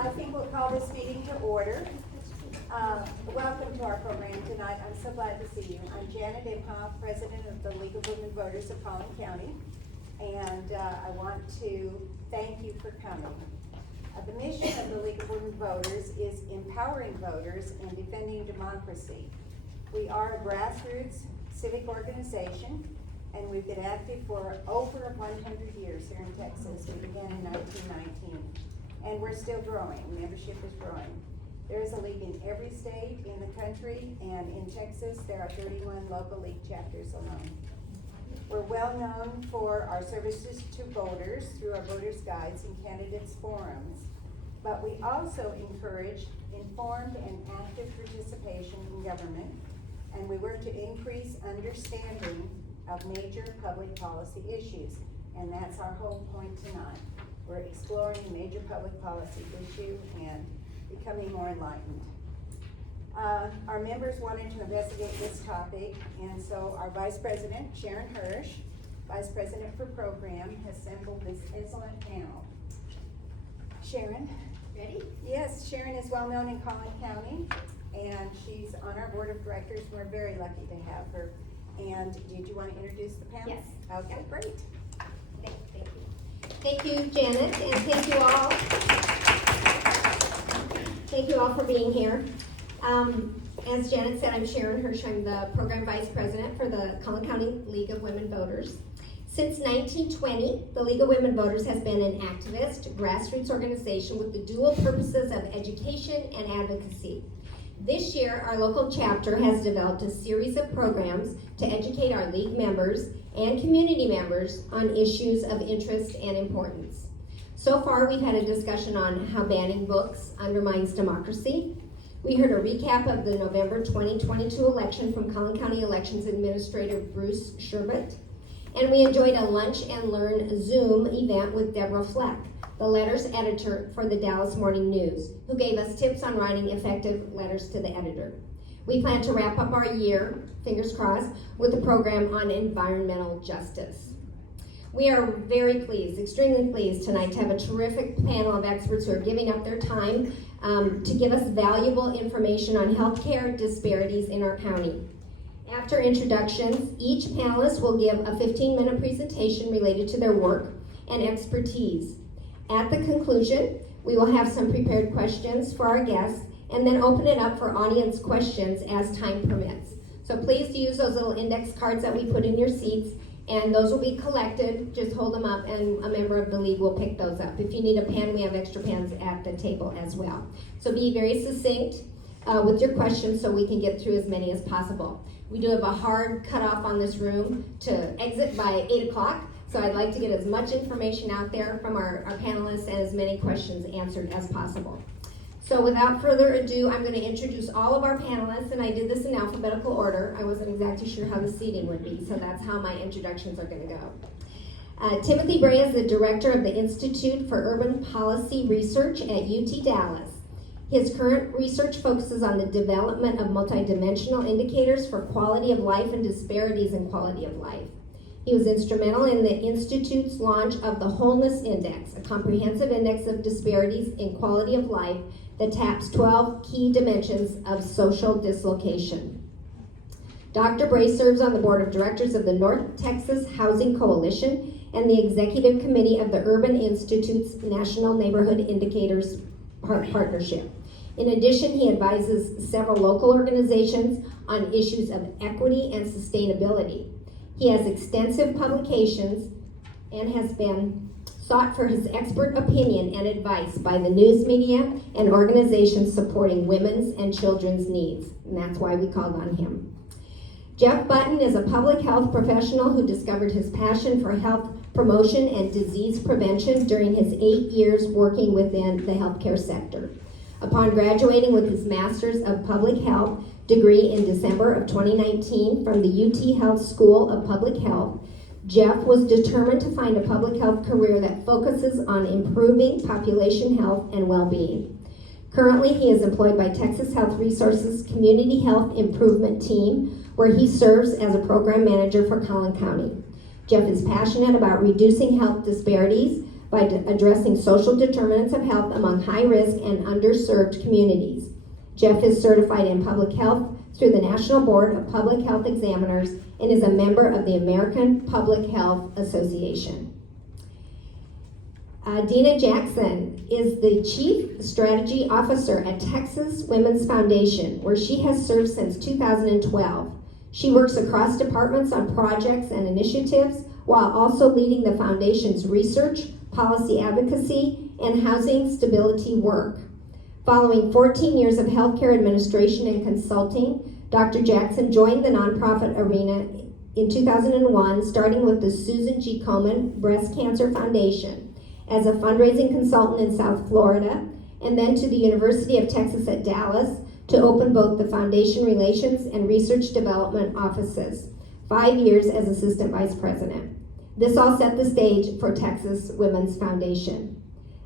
I think we'll call this meeting to order. Welcome to our program tonight. I'm so glad to see you. I'm Dena L, President of the League of Women Voters of Collin County, and I want to thank you for coming. The mission of the League of Women Voters is empowering voters and defending democracy. We are a grassroots civic organization, and we've been active for over 100 years here in Texas. We began in 1919, and we're still growing. Membership is growing. There is a league in every state in the country, and in Texas, there are 31 local league chapters alone. We're well known for our services to voters through our voters' guides and candidates forums, but we also encourage informed and active participation in government, and we work to increase understanding of major public policy issues, and that's our whole point tonight. We're exploring a major public policy issue and becoming more enlightened. Our members wanted to investigate this topic, and so our Vice President, Sharon Hirsch, Vice President for Program, has assembled this excellent panel. Sharon? Ready? Yes, Sharon is well known in Collin County, and she's on our board of directors. We're very lucky to have her. And did you want to introduce the panel? Yes. Okay, great. Thank you. Thank you, Janet, and thank you all. Thank you all for being here. As Janet said, I'm Sharon Hirsch. I'm the Program Vice President for the Collin County League of Women Voters. Since 1920, the League of Women Voters has been an activist, grassroots organization with the dual purposes of education and advocacy. This year, our local chapter has developed a series of programs to educate our league members and community members on issues of interest and importance. So far, we've had a discussion on how banning books undermines democracy. We heard a recap of the November 2022 election from Collin County Elections Administrator Bruce Sherbet. And we enjoyed a Lunch and Learn Zoom event with Deborah Fleck, the letters editor for the Dallas Morning News, who gave us tips on writing effective letters to the editor. We plan to wrap up our year, fingers crossed, with a program on environmental justice. We are very pleased, extremely pleased tonight to have a terrific panel of experts who are giving up their time to give us valuable information on healthcare disparities in our county. After introductions, each panelist will give a 15-minute presentation related to their work and expertise. At the conclusion, we will have some prepared questions for our guests and then open it up for audience questions as time permits. So please use those little index cards that we put in your seats, and those will be collected. Just hold them up and a member of the league will pick those up. If you need a pen, we have extra pens at the table as well. So be very succinct with your questions so we can get through as many as possible. We do have a hard cutoff on this room to exit by 8 o'clock. So I'd like to get as much information out there from our panelists and as many questions answered as possible. So without further ado, I'm going to introduce all of our panelists, and I did this in alphabetical order. I wasn't exactly sure how the seating would be, so that's how my introductions are going to go. Timothy Bray is the director of the Institute for Urban Policy Research at UT Dallas. His current research focuses on the development of multidimensional indicators for quality of life and disparities in quality of life. He was instrumental in the Institute's launch of the Wholeness Index, a comprehensive index of disparities in quality of life that taps 12 key dimensions of social dislocation. Dr. Bray serves on the board of directors of the North Texas Housing Coalition and the executive committee of the Urban Institute's National Neighborhood Indicators Partnership. In addition, he advises several local organizations on issues of equity and sustainability. He has extensive publications and has been sought for his expert opinion and advice by the news media and organizations supporting women's and children's needs, and that's why we called on him. Jeff Button is a public health professional who discovered his passion for health promotion and disease prevention during his 8 years working within the healthcare sector. Upon graduating with his Master's of Public Health degree in December of 2019 from the UT Health School of Public Health, Jeff was determined to find a public health career that focuses on improving population health and well-being. Currently, he is employed by Texas Health Resources Community Health Improvement Team, where he serves as a program manager for Collin County. Jeff is passionate about reducing health disparities by addressing social determinants of health among high-risk and underserved communities. Jeff is certified in public health through the National Board of Public Health Examiners and is a member of the American Public Health Association. Dena Jackson is the Chief Strategy Officer at Texas Women's Foundation, where she has served since 2012. She works across departments on projects and initiatives while also leading the foundation's research, policy advocacy, and housing stability work. Following 14 years of healthcare administration and consulting, Dr. Jackson joined the nonprofit arena in 2001, starting with the Susan G. Komen Breast Cancer Foundation as a fundraising consultant in South Florida, and then to the University of Texas at Dallas to open both the foundation relations and research development offices, 5 years as assistant vice president. This all set the stage for Texas Women's Foundation.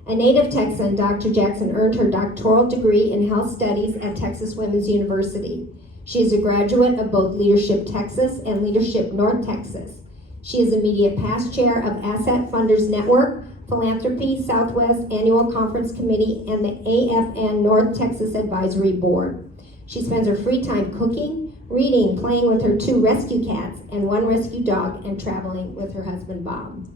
A native Texan, Dr. Jackson earned her doctoral degree in health studies at Texas Women's University. She is a graduate of both Leadership Texas and Leadership North Texas. She is immediate past chair of Asset Funders Network, Philanthropy Southwest Annual Conference Committee, and the AFN North Texas Advisory Board. She spends her free time cooking, reading, playing with her 2 rescue cats and 1 rescue dog, and traveling with her husband, Bob.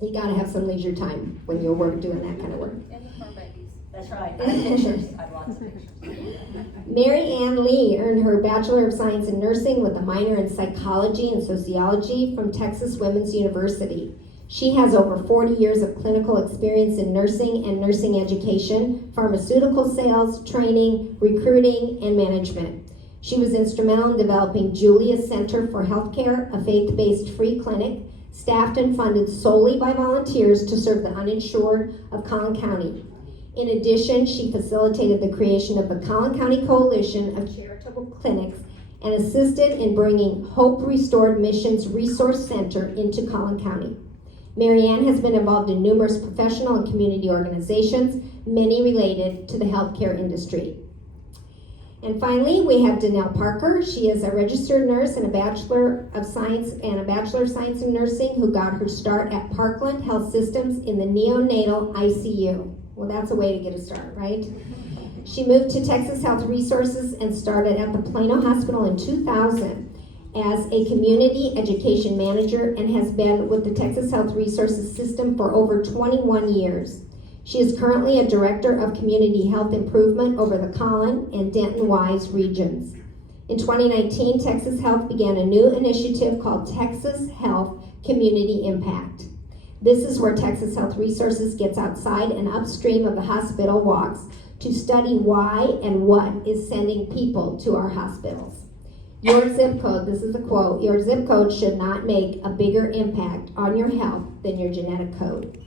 You gotta have some leisure time when you're doing that kind of work. And the fur babies. That's right. I have pictures. I have lots of pictures. Mary Ann Lee earned her Bachelor of Science in Nursing with a minor in Psychology and Sociology from Texas Women's University. She has over 40 years of clinical experience in nursing and nursing education, pharmaceutical sales, training, recruiting, and management. She was instrumental in developing Julia's Center for Healthcare, a faith-based free clinic, staffed and funded solely by volunteers to serve the uninsured of Collin County. In addition, she facilitated the creation of the Collin County Coalition of Charitable Clinics and assisted in bringing Hope Restored Missions Resource Center into Collin County. Mary Ann has been involved in numerous professional and community organizations, many related to the healthcare industry. And finally, we have Danelle Parker. She is a registered nurse and a Bachelor of Science in Nursing who got her start at Parkland Health Systems in the neonatal ICU. Well, that's a way to get a start, right? She moved to Texas Health Resources and started at the Plano Hospital in 2000 as a community education manager and has been with the Texas Health Resources system for over 21 years. She is currently a director of community health improvement over the Collin and Denton Wise regions. In 2019, Texas Health began a new initiative called Texas Health Community Impact. This is where Texas Health Resources gets outside and upstream of the hospital walks to study why and what is sending people to our hospitals. Your zip code, this is a quote, your zip code should not make a bigger impact on your health than your genetic code.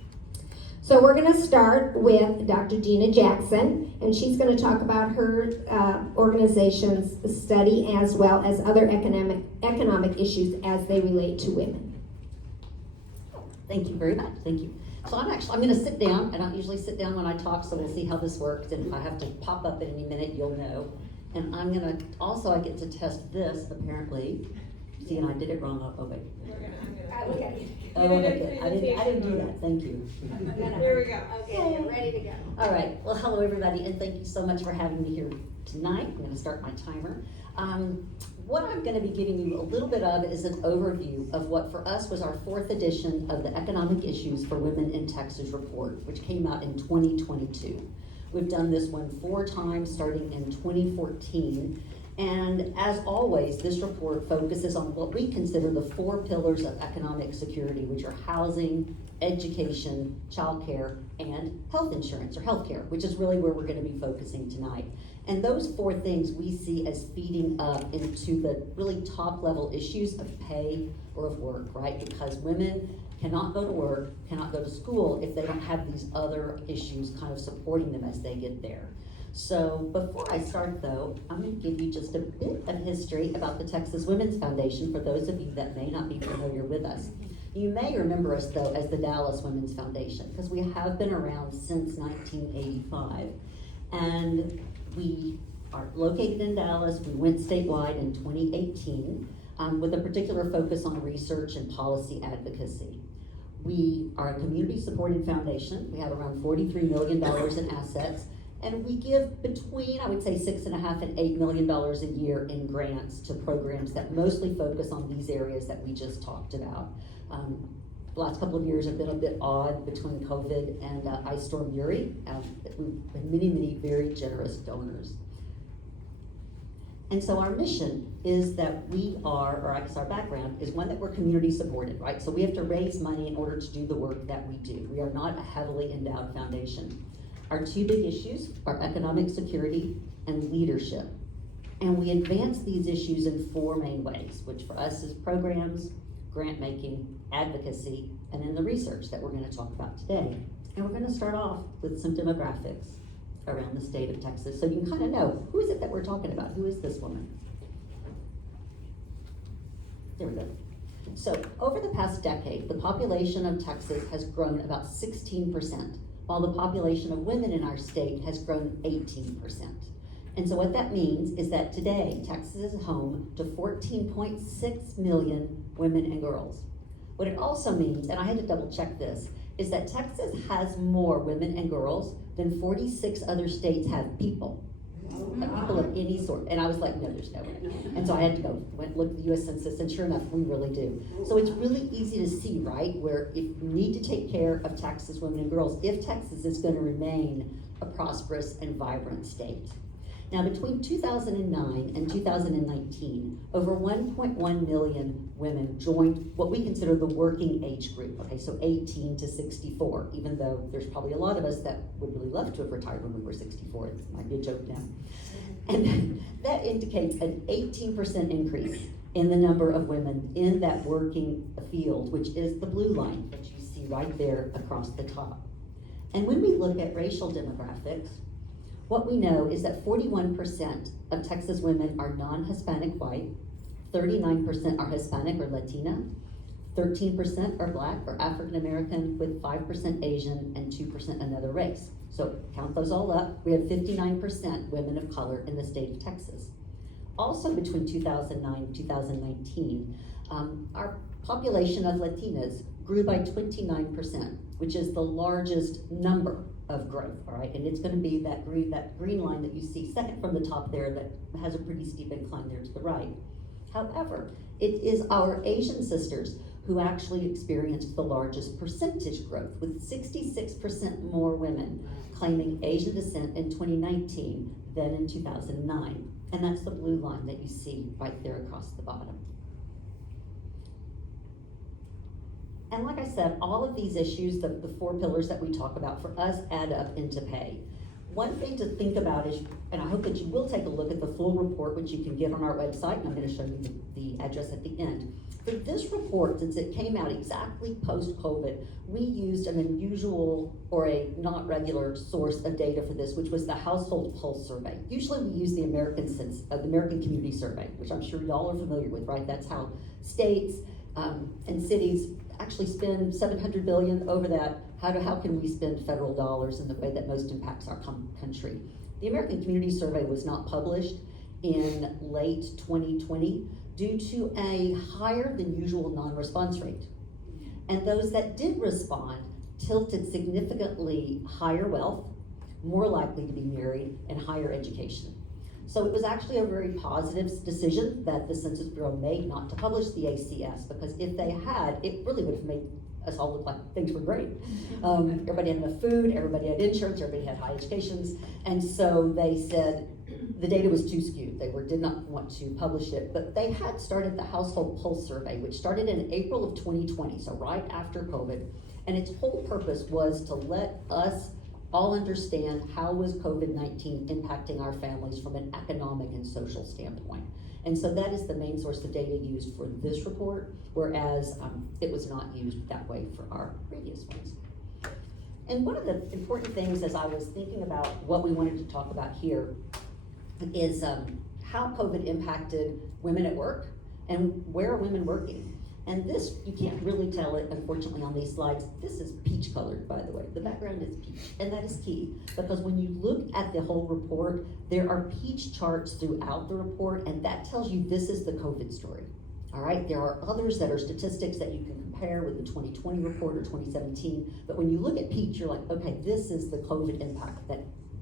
So we're going to start with Dr. Dena Jackson, and she's going to talk about her organization's study as well as other economic issues as they relate to women. Thank you very much. Thank you. So I'm going to sit down. I don't usually sit down when I talk, so we'll see how this works. And if I have to pop up at any minute, you'll know. And I'm going to also, I get to test this apparently. See, and I did it wrong. Oh wait. Okay. Oh, okay. I didn't do that. Thank you. There we go. Okay, you're ready to go. All right. Well, hello everybody, and thank you so much for having me here tonight. I'm going to start my timer. What I'm going to be giving you a little bit of is an overview of what for us was our 4th edition of the Economic Issues for Women in Texas report, which came out in 2022. We've done this one 4 times starting in 2014. And as always, this report focuses on what we consider the 4 pillars of economic security, which are housing, education, childcare, and health insurance or healthcare, which is really where we're going to be focusing tonight. And those 4 things we see as feeding up into the really top level issues of pay or of work, right? Because women cannot go to work, cannot go to school if they don't have these other issues kind of supporting them as they get there. So before I start though, I'm going to give you just a bit of history about the Texas Women's Foundation for those of you that may not be familiar with us. You may remember us though as the Dallas Women's Foundation because we have been around since 1985. And we are located in Dallas. We went statewide in 2018 with a particular focus on research and policy advocacy. We are a community-supported foundation. We have around $43 million in assets, and we give between, I would say, $6.5 and $8 million a year in grants to programs that mostly focus on these areas that we just talked about. The last couple of years have been a bit odd between COVID and Ice Storm Uri. We've had many very generous donors. And so our mission is that we are, or I guess our background, is one that we're community supported, right? So we have to raise money in order to do the work that we do. We are not a heavily endowed foundation. Our two big issues are economic security and leadership. And we advance these issues in four main ways, which for us is programs, grant making, advocacy, and then the research that we're going to talk about today. And we're going to start off with some demographics around the state of Texas, so you can kind of know, who is it that we're talking about? Who is this woman? There we go. So over the past decade, the population of Texas has grown about 16%, while the population of women in our state has grown 18%. And so what that means is that today, Texas is home to 14.6 million women and girls. What it also means, and I had to double check this, is that Texas has more women and girls than 46 other states have people. People of any sort. And I was like, no, there's no way. And so I had to went look at the US Census, and sure enough, we really do. So it's really easy to see, right, where if you need to take care of Texas women and girls, if Texas is going to remain a prosperous and vibrant state. Now, between 2009 and 2019, over 1.1 million women joined what we consider the working age group, okay, so 18 to 64, even though there's probably a lot of us that would really love to have retired when we were 64. It might be a joke now. And that indicates an 18% increase in the number of women in that working field, which is the blue line that you see right there across the top. And when we look at racial demographics, what we know is that 41% of Texas women are non-Hispanic white, 39% are Hispanic or Latina, 13% are Black or African American, with 5% Asian and 2% another race. So count those all up, we have 59% women of color in the state of Texas. Also between 2009 and 2019, our population of Latinas grew by 29%, which is the largest number of growth, all right? And it's gonna be that green line that you see second from the top there that has a pretty steep incline there to the right. However, it is our Asian sisters who actually experienced the largest percentage growth, with 66% more women claiming Asian descent in 2019 than in 2009. And that's the blue line that you see right there across the bottom. And like I said, all of these issues, the four pillars that we talk about, for us add up into pay. One thing to think about is, and I hope that you will take a look at the full report, which you can get on our website, and I'm going to show you the address at the end. For this report, since it came out exactly post-COVID, we used an unusual or a not regular source of data for this, which was the Household Pulse Survey. Usually we use the American Community Survey, which I'm sure y'all are familiar with, right? That's how states and cities actually spend $700 billion over that. How can we spend federal dollars in the way that most impacts our country? The American Community Survey was not published in late 2020 due to a higher than usual non-response rate. And those that did respond tilted significantly higher wealth, more likely to be married, and higher education. So it was actually a very positive decision that the Census Bureau made not to publish the ACS, because if they had, it really would have made us all look like things were great. Everybody had enough food, everybody had insurance, everybody had high educations, and so they said the data was too skewed. They did not want to publish it, but they had started the Household Pulse Survey, which started in April of 2020, so right after COVID, and its whole purpose was to let us all understand how was COVID-19 impacting our families from an economic and social standpoint. And so that is the main source of data used for this report, whereas it was not used that way for our previous ones. And one of the important things as I was thinking about what we wanted to talk about here is how COVID impacted women at work and where are women working. And this, you can't really tell it, unfortunately, on these slides. This is peach colored, by the way. The background is peach, and that is key, because when you look at the whole report, there are peach charts throughout the report, and that tells you this is the COVID story. All right, there are others that are statistics that you can compare with the 2020 report or 2017, but when you look at peaks, you're like, okay, this is the COVID impact that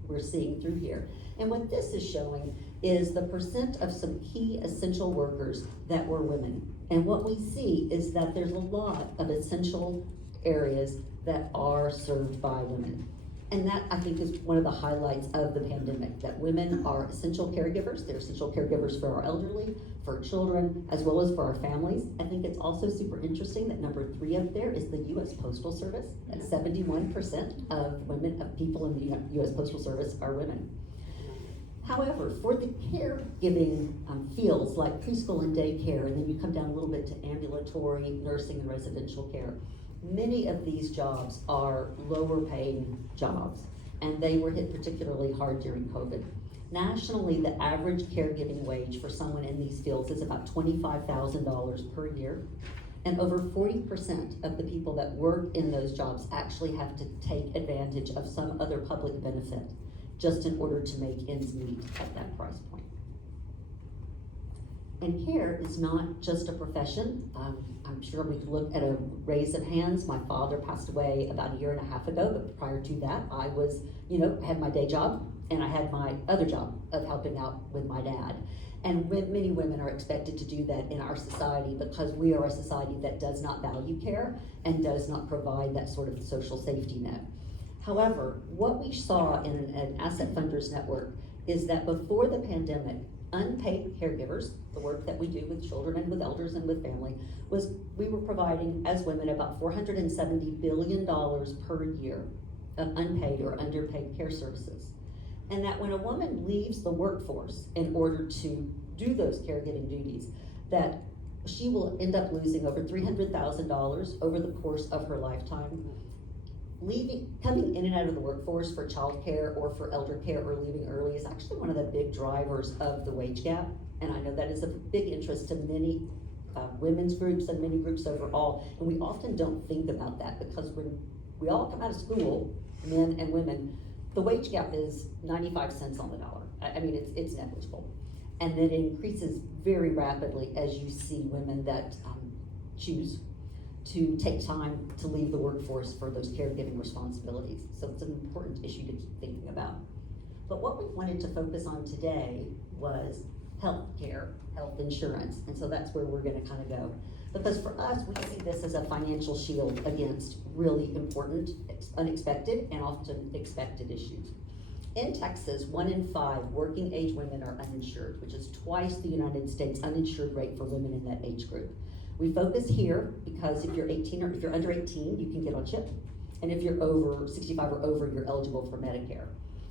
we're seeing through here. And what this is showing is the percent of some key essential workers that were women. And what we see is that there's a lot of essential areas that are served by women. And that, I think, is one of the highlights of the pandemic, that women are essential caregivers. They're essential caregivers for our elderly, for children, as well as for our families. I think it's also super interesting that number 3 up there is the U.S. Postal Service. At 71% of women, of people in the U.S. Postal Service are women. However, for the caregiving fields like preschool and daycare, and then you come down a little bit to ambulatory, nursing, and residential care, many of these jobs are lower paying jobs, and they were hit particularly hard during COVID. Nationally, the average caregiving wage for someone in these fields is about $25,000 per year, and over 40% of the people that work in those jobs actually have to take advantage of some other public benefit just in order to make ends meet at that price point. And care is not just a profession. I'm sure we could look at a raise of hands. My father passed away about 1.5 years ago, but prior to that, I was, had my day job, and I had my other job of helping out with my dad. And many women are expected to do that in our society because we are a society that does not value care and does not provide that sort of social safety net. However, what we saw in an asset funders network is that before the pandemic, unpaid caregivers, the work that we do with children and with elders and with family, we were providing as women about $470 billion per year of unpaid or underpaid care services. And that when a woman leaves the workforce in order to do those caregiving duties, that she will end up losing over $300,000 over the course of her lifetime. Coming in and out of the workforce for child care or for elder care or leaving early is actually one of the big drivers of the wage gap. And I know that is a big interest to many women's groups and many groups overall. And we often don't think about that because when we all come out of school, men and women, the wage gap is 95 cents on the dollar. I mean, it's negligible. And then it increases very rapidly as you see women that choose to take time to leave the workforce for those caregiving responsibilities. So it's an important issue to keep thinking about. But what we wanted to focus on today was health care, health insurance. And so that's where we're gonna kind of go. Because for us, we see this as a financial shield against really important, unexpected, and often expected issues. In Texas, 1 in 5 working age women are uninsured, which is twice the United States uninsured rate for women in that age group. We focus here because if you're 18 or if you're under 18, you can get on CHIP. And if you're over 65 or over, you're eligible for Medicare.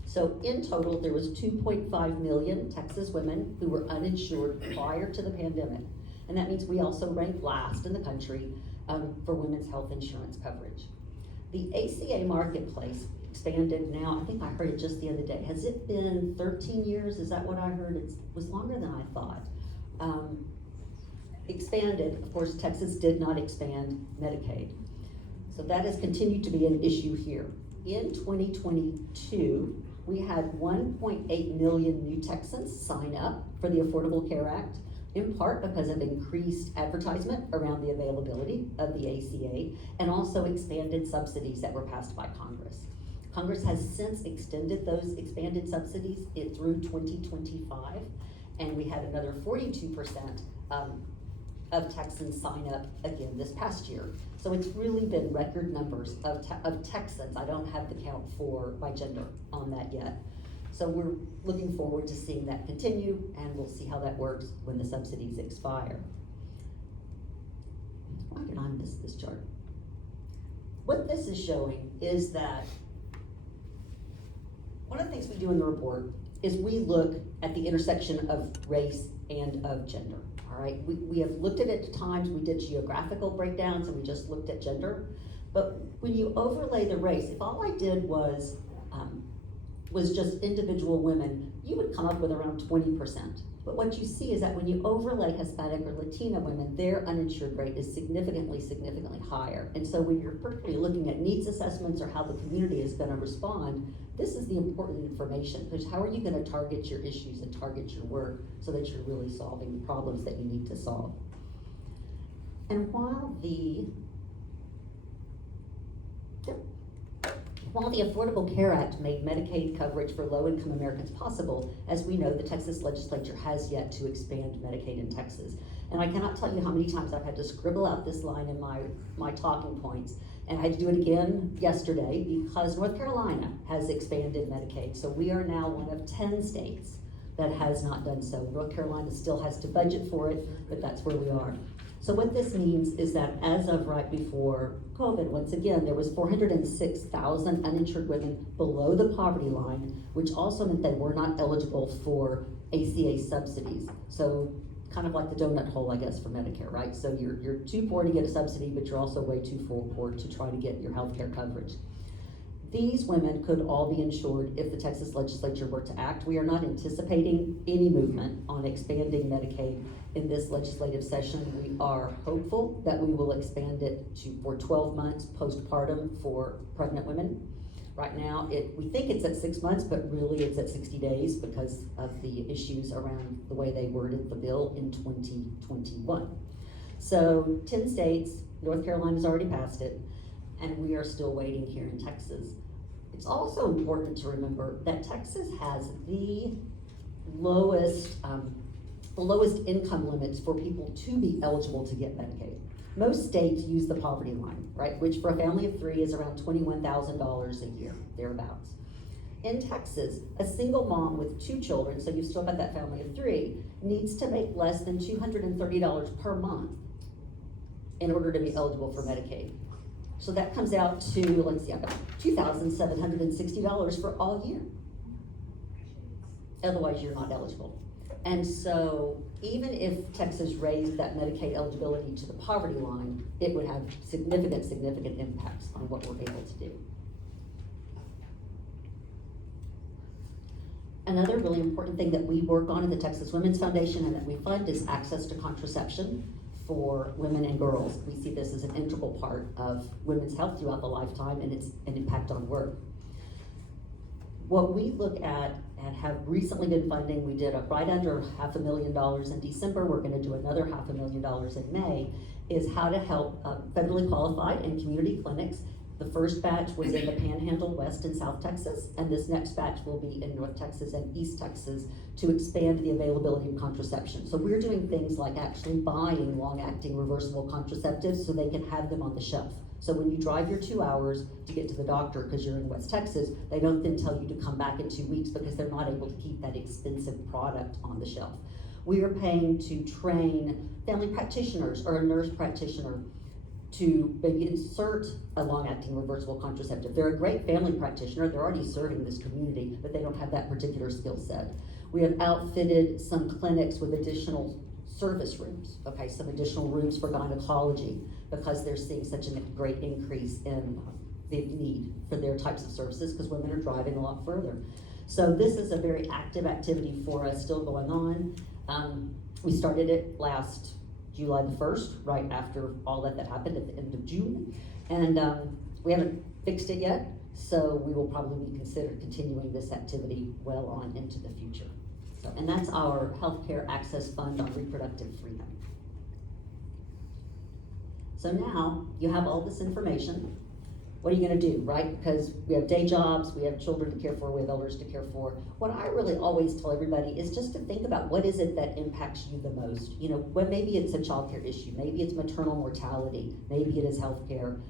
So in total, there was 2.5 million Texas women who were uninsured prior to the pandemic. And that means we also rank last in the country for women's health insurance coverage. The ACA marketplace expanded now, I think I heard it just the other day. Has it been 13 years? Is that what I heard? It was longer than I thought. Expanded, of course, Texas did not expand Medicaid. So that has continued to be an issue here. In 2022, we had 1.8 million new Texans sign up for the Affordable Care Act, in part because of increased advertisement around the availability of the ACA and also expanded subsidies that were passed by Congress. Congress has since extended those expanded subsidies through 2025, and we had another 42% of Texans sign up again this past year. So it's really been record numbers of Texans. I don't have the count by gender on that yet. So we're looking forward to seeing that continue, and we'll see how that works when the subsidies expire. Why did I miss this chart? What this is showing is that one of the things we do in the report is we look at the intersection of race and of gender. All right, we have looked at it at times, we did geographical breakdowns and we just looked at gender. But when you overlay the race, if all I did was just individual women, you would come up with around 20%. But what you see is that when you overlay Hispanic or Latina women, their uninsured rate is significantly higher. And so when you're particularly looking at needs assessments or how the community is gonna respond, this is the important information, because how are you gonna target your issues and target your work so that you're really solving the problems that you need to solve? And while the Affordable Care Act made Medicaid coverage for low-income Americans possible, as we know, the Texas legislature has yet to expand Medicaid in Texas. And I cannot tell you how many times I've had to scribble out this line in my talking points. And I had to do it again yesterday because North Carolina has expanded Medicaid. So we are now one of 10 states that has not done so. North Carolina still has to budget for it, but that's where we are. So what this means is that as of right before COVID, once again, there was 406,000 uninsured women below the poverty line, which also meant they were not eligible for ACA subsidies. So kind of like the donut hole, I guess, for Medicare, right? So you're too poor to get a subsidy, but you're also way too poor to try to get your health care coverage. These women could all be insured if the Texas legislature were to act. We are not anticipating any movement on expanding Medicaid in this legislative session. We are hopeful that we will expand it for 12 months postpartum for pregnant women. Right now, we think it's at 6 months, but really it's at 60 days because of the issues around the way they worded the bill in 2021. So 10 states, North Carolina's already passed it, and we are still waiting here in Texas. It's also important to remember that Texas has the lowest income limits for people to be eligible to get Medicaid. Most states use the poverty line, right, which for a family of 3 is around $21,000 a year, thereabouts. In Texas, a single mom with 2 children, so you've still got that family of 3, needs to make less than $230 per month in order to be eligible for Medicaid. So that comes out to, let's see, about $2,760 for all year. Otherwise, you're not eligible. And so even if Texas raised that Medicaid eligibility to the poverty line, it would have significant impacts on what we're able to do. Another really important thing that we work on in the Texas Women's Foundation and that we fund is access to contraception for women and girls. We see this as an integral part of women's health throughout the lifetime and its an impact on work. What we look at and have recently been funding, we did right under $500,000 in December, we're gonna do another $500,000 in May, is how to help federally qualified and community clinics. The first batch was in the Panhandle, West and South Texas, and this next batch will be in North Texas and East Texas to expand the availability of contraception. So we're doing things like actually buying long-acting reversible contraceptives so they can have them on the shelf. So when you drive your 2 hours to get to the doctor because you're in West Texas, they don't then tell you to come back in 2 weeks because they're not able to keep that expensive product on the shelf. We are paying to train family practitioners or a nurse practitioner to maybe insert a long-acting reversible contraceptive. They're a great family practitioner, they're already serving this community, but they don't have that particular skill set. We have outfitted some clinics with additional service rooms, okay, some additional rooms for gynecology because they're seeing such a great increase in the need for their types of services because women are driving a lot further. So this is a very active activity for us still going on. We started it last July the 1st, right after all that happened at the end of June. And we haven't fixed it yet, so we will probably be considered continuing this activity well on into the future. So, and that's our Healthcare Access Fund on Reproductive Freedom. So now you have all this information. What are you gonna do, right? Because we have day jobs, we have children to care for, we have elders to care for. What I really always tell everybody is just to think about what is it that impacts you the most. You know, when maybe it's a childcare issue, maybe it's maternal mortality, maybe it is healthcare.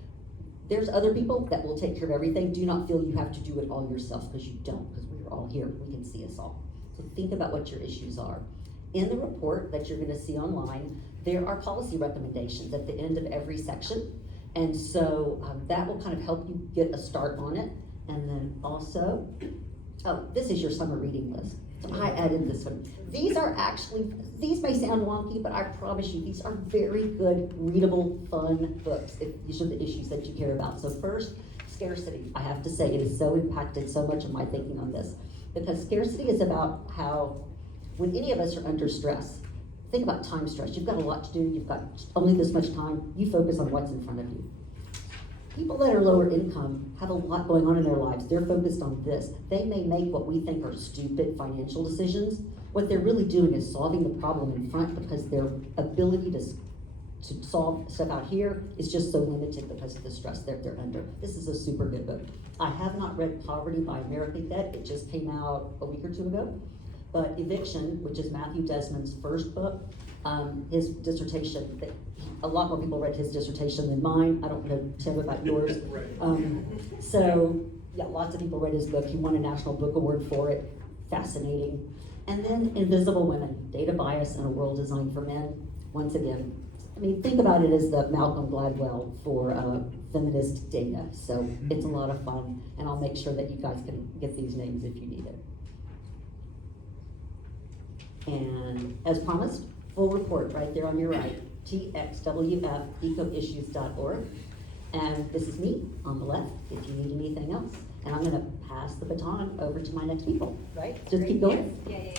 There's other people that will take care of everything. Do not feel you have to do it all yourself because you don't, because we're all here, we can see us all. So think about what your issues are. In the report that you're gonna see online, there are policy recommendations at the end of every section. And so that will kind of help you get a start on it. And then also, oh, this is your summer reading list. So I added this one. These are actually, these may sound wonky, but I promise you, these are very good, readable, fun books. These are the issues that you care about. So first, scarcity. I have to say, it has so impacted so much of my thinking on this. Because scarcity is about how, when any of us are under stress, think about time stress. You've got a lot to do, you've got only this much time, you focus on what's in front of you. People that are lower income have a lot going on in their lives. They're focused on this. They may make what we think are stupid financial decisions. What they're really doing is solving the problem in front because their ability to to solve stuff out here is just so limited because of the stress that they're under. This is a super good book. I have not read Poverty by America yet. It just came out a week or two ago. But Eviction, which is Matthew Desmond's first book, his dissertation, a lot more people read his dissertation than mine. I don't know, Tim, about yours. So, yeah, lots of people read his book. He won a National Book Award for it. Fascinating. And then Invisible Women, Data Bias in a World Designed for Men. Once again, I mean, think about it as the Malcolm Gladwell for feminist data. So it's a lot of fun, and I'll make sure that you guys can get these names if you need it. And as promised, full report right there on your right, txwfecoissues.org. And this is me on the left if you need anything else. And I'm gonna pass the baton over to my next people, right? Just keep going. Yeah.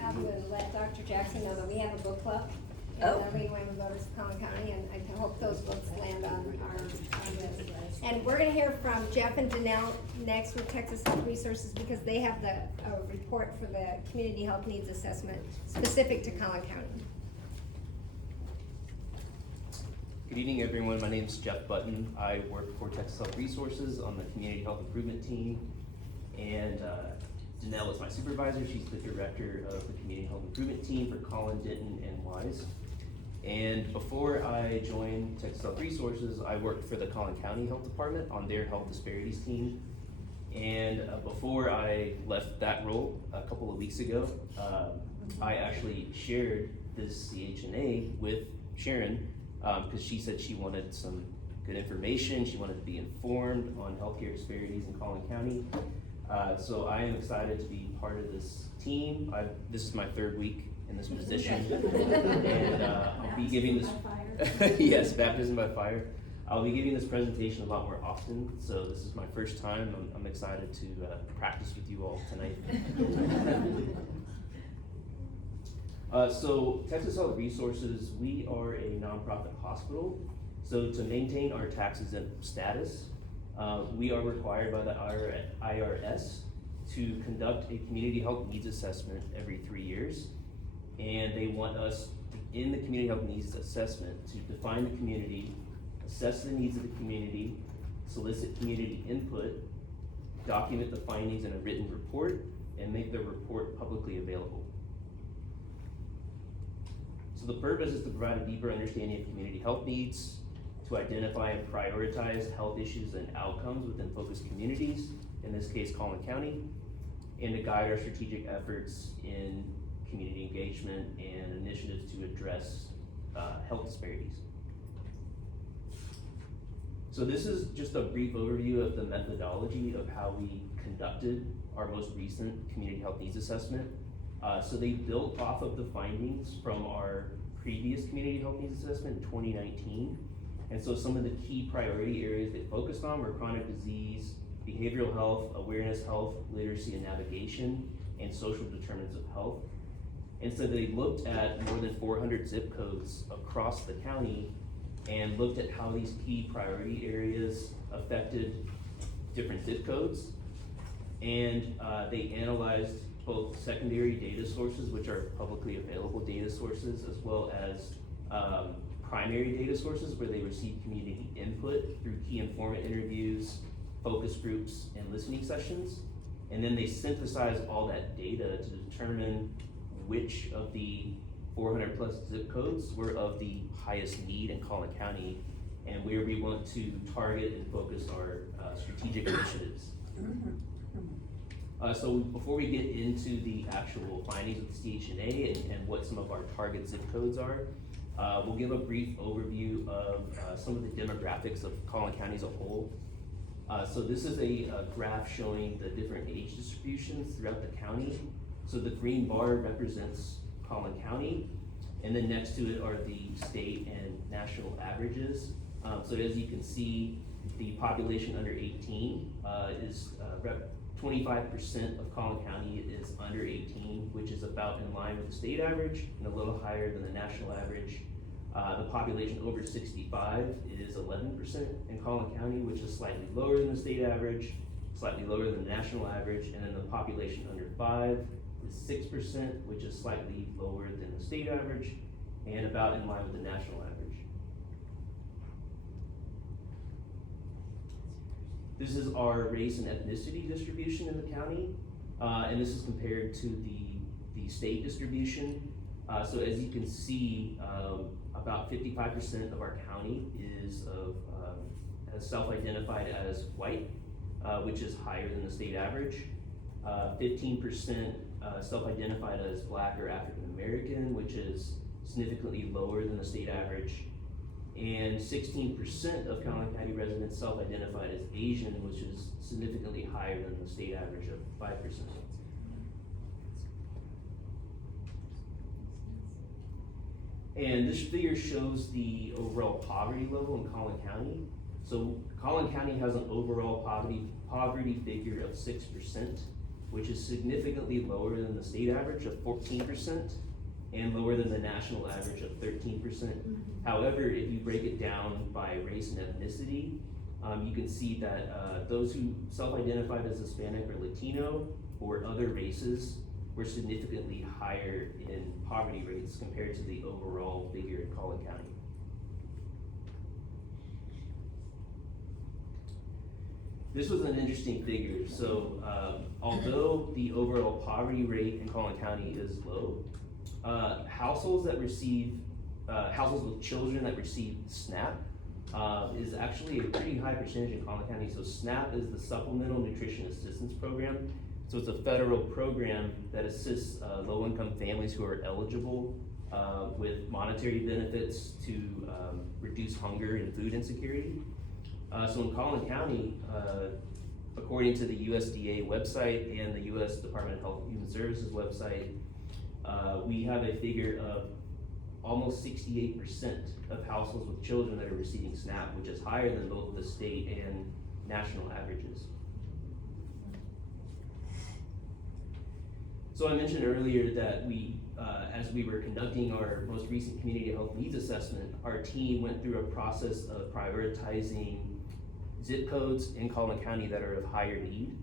I will let Dr. Jackson know that we have a book club in the League of Women Voters of Collin County, and I hope those books land on our list. And we're gonna hear from Jeff and Danelle next with Texas Health Resources, because they have the report for the Community Health Needs Assessment specific to Collin County. Good evening, everyone. My name is Jeff Button. I work for Texas Health Resources on the Community Health Improvement team. And Danelle is my supervisor. She's the director of the Community Health Improvement team for Collin, Denton, and Wise. And before I joined Texas Health Resources, I worked for the Collin County Health Department on their Health Disparities team. And before I left that role a couple of weeks ago, I actually shared this CHNA with Sharon, because she said she wanted some good information. She wanted to be informed on healthcare disparities in Collin County. So I am excited to be part of this team. This is my third week in this position. And I'll be giving this, yes, baptism by fire. I'll be giving this presentation a lot more often. So this is my first time. I'm excited to practice with you all tonight. So Texas Health Resources, we are a nonprofit hospital. So to maintain our tax-exempt status, we are required by the IRS to conduct a community health needs assessment every 3 years. And they want us, in the community health needs assessment, to define the community, assess the needs of the community, solicit community input, document the findings in a written report, and make the report publicly available. So the purpose is to provide a deeper understanding of community health needs, to identify and prioritize health issues and outcomes within focused communities, in this case Collin County, and to guide our strategic efforts in community engagement and initiatives to address health disparities. So this is just a brief overview of the methodology of how we conducted our most recent community health needs assessment. So they built off of the findings from our previous community health needs assessment in 2019. And so some of the key priority areas they focused on were chronic disease, behavioral health, awareness health, literacy and navigation, and social determinants of health. And so they looked at more than 400 zip codes across the county and looked at how these key priority areas affected different zip codes. And they analyzed both secondary data sources, which are publicly available data sources, as well as primary data sources where they received community input through key informant interviews, focus groups, and listening sessions. And then they synthesized all that data to determine which of the 400 plus zip codes were of the highest need in Collin County and where we want to target and focus our strategic initiatives. So before we get into the actual findings of the CHNA and what some of our target zip codes are, we'll give a brief overview of some of the demographics of Collin County as a whole. So this is a graph showing the different age distributions throughout the county. So the green bar represents Collin County, and then next to it are the state and national averages. So as you can see, the population under 18 is 25% of Collin County is under 18, which is about in line with the state average and a little higher than the national average. The population over 65 is 11% in Collin County, which is slightly lower than the state average. slightly lower than the national average, and then the population under 5 is 6%, which is slightly lower than the state average, and about in line with the national average. This is our race and ethnicity distribution in the county, and this is compared to the state distribution. So as you can see, about 55% of our county is self-identified as white, which is higher than the state average. 15% self-identified as Black or African American, which is significantly lower than the state average. And 16% of Collin County residents self-identified as Asian, which is significantly higher than the state average of 5%. And this figure shows the overall poverty level in Collin County. So Collin County has an overall poverty figure of 6%, which is significantly lower than the state average of 14% and lower than the national average of 13%. However, if you break it down by race and ethnicity, you can see that those who self-identified as Hispanic or Latino or other races were significantly higher in poverty rates compared to the overall figure in Collin County. This was an interesting figure. So although the overall poverty rate in Collin County is low, households with children that receive SNAP is actually a pretty high percentage in Collin County. So SNAP is the Supplemental Nutrition Assistance Program. So it's a federal program that assists low-income families who are eligible with monetary benefits to reduce hunger and food insecurity. So in Collin County, according to the USDA website and the U.S. Department of Health and Human Services website, we have a figure of almost 68% of households with children that are receiving SNAP, which is higher than both the state and national averages. So I mentioned earlier that as we were conducting our most recent community health needs assessment, our team went through a process of prioritizing zip codes in Collin County that are of higher need.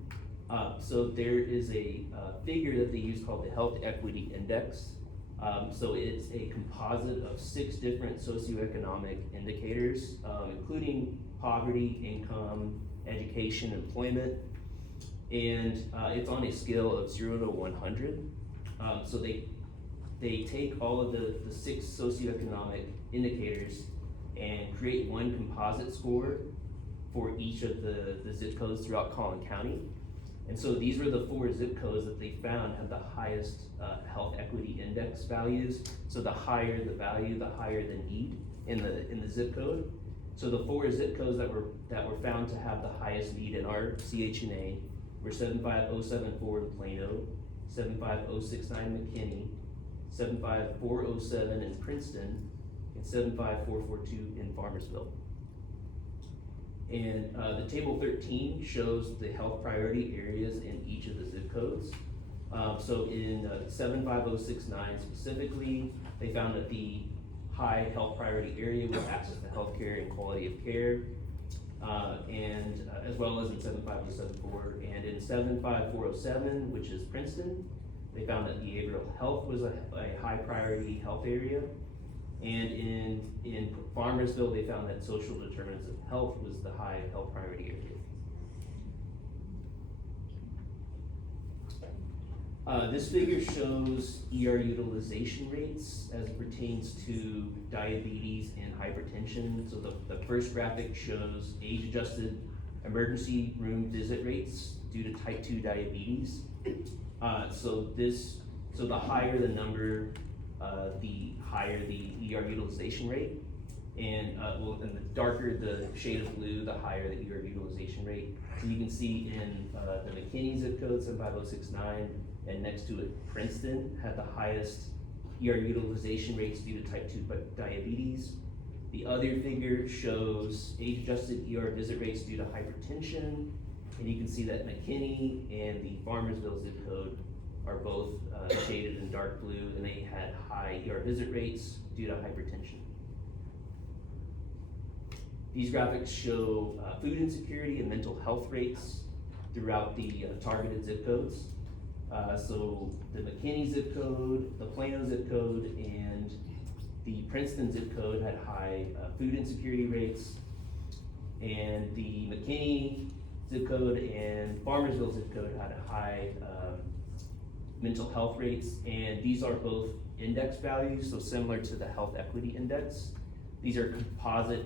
So there is a figure that they use called the Health Equity Index. So it's a composite of 6 different socioeconomic indicators, including poverty, income, education, employment, and it's on a scale of 0 to 100. So they take all of the 6 socioeconomic indicators and create one composite score for each of the zip codes throughout Collin County. And so these were the 4 zip codes that they found had the highest health equity index values. So the higher the value, the higher the need in the zip code. So the 4 zip codes that were found to have the highest need in our CHNA were 75074 in Plano, 75069 in McKinney, 75407 in Princeton, and 75442 in Farmersville. And the table 13 shows the health priority areas in each of the zip codes. So in 75069 specifically, they found that the high health priority area was access to healthcare and quality of care, and as well as in 75074. And in 75407, which is Princeton, they found that behavioral health was a high priority health area. And in Farmersville, they found that social determinants of health was the high health priority area. This figure shows ER utilization rates as it pertains to diabetes and hypertension. So the first graphic shows age-adjusted emergency room visit rates due to type 2 diabetes. So the higher the number, the higher the ER utilization rate, and the darker the shade of blue, the higher the ER utilization rate. So you can see in the McKinney zip code 75069, and next to it Princeton had the highest ER utilization rates due to type 2 diabetes. The other figure shows age-adjusted ER visit rates due to hypertension, and you can see that McKinney and the Farmersville zip code are both shaded in dark blue, and they had high ER visit rates due to hypertension. These graphics show food insecurity and mental health rates throughout the targeted zip codes. So the McKinney zip code, the Plano zip code, and the Princeton zip code had high food insecurity rates. And the McKinney zip code and Farmersville zip code had a high mental health rates, and these are both index values, so similar to the health equity index. These are composite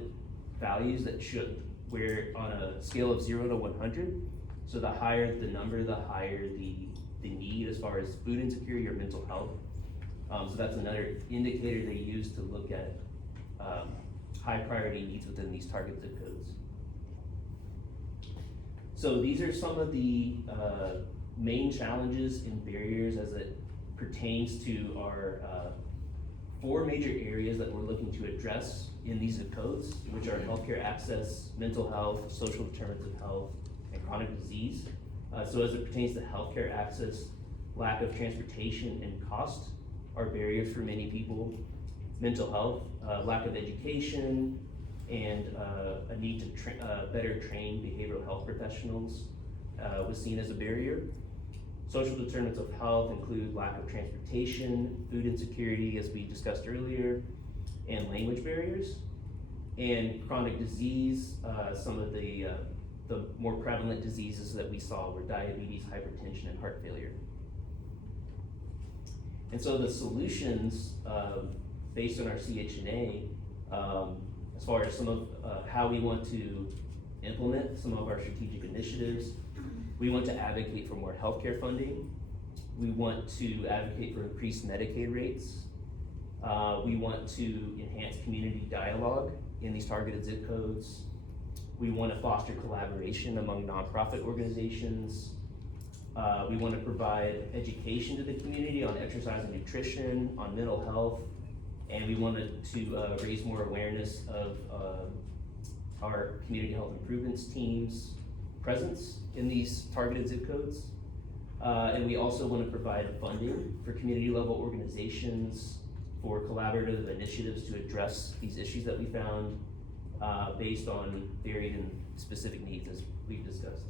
values that should, where on a scale of 0 to 100, so the higher the number, the higher the need as far as food insecurity or mental health. So that's another indicator they use to look at high priority needs within these target zip codes. So these are some of the main challenges and barriers as it pertains to our 4 major areas that we're looking to address in these zip codes, which are healthcare access, mental health, social determinants of health, and chronic disease. So as it pertains to healthcare access, lack of transportation and cost are barriers for many people. Mental health, lack of education, and a need to better train behavioral health professionals was seen as a barrier. Social determinants of health include lack of transportation, food insecurity, as we discussed earlier, and language barriers. And chronic disease, some of the more prevalent diseases that we saw were diabetes, hypertension, and heart failure. And so the solutions, based on our CHNA, as far as some of how we want to implement some of our strategic initiatives, we want to advocate for more healthcare funding. We want to advocate for increased Medicaid rates. We want to enhance community dialogue in these targeted zip codes. We want to foster collaboration among nonprofit organizations. We want to provide education to the community on exercise and nutrition, on mental health, and we wanted to raise more awareness of our community health improvements teams' presence in these targeted zip codes. And we also want to provide funding for community level organizations for collaborative initiatives to address these issues that we found based on varied and specific needs, as we've discussed.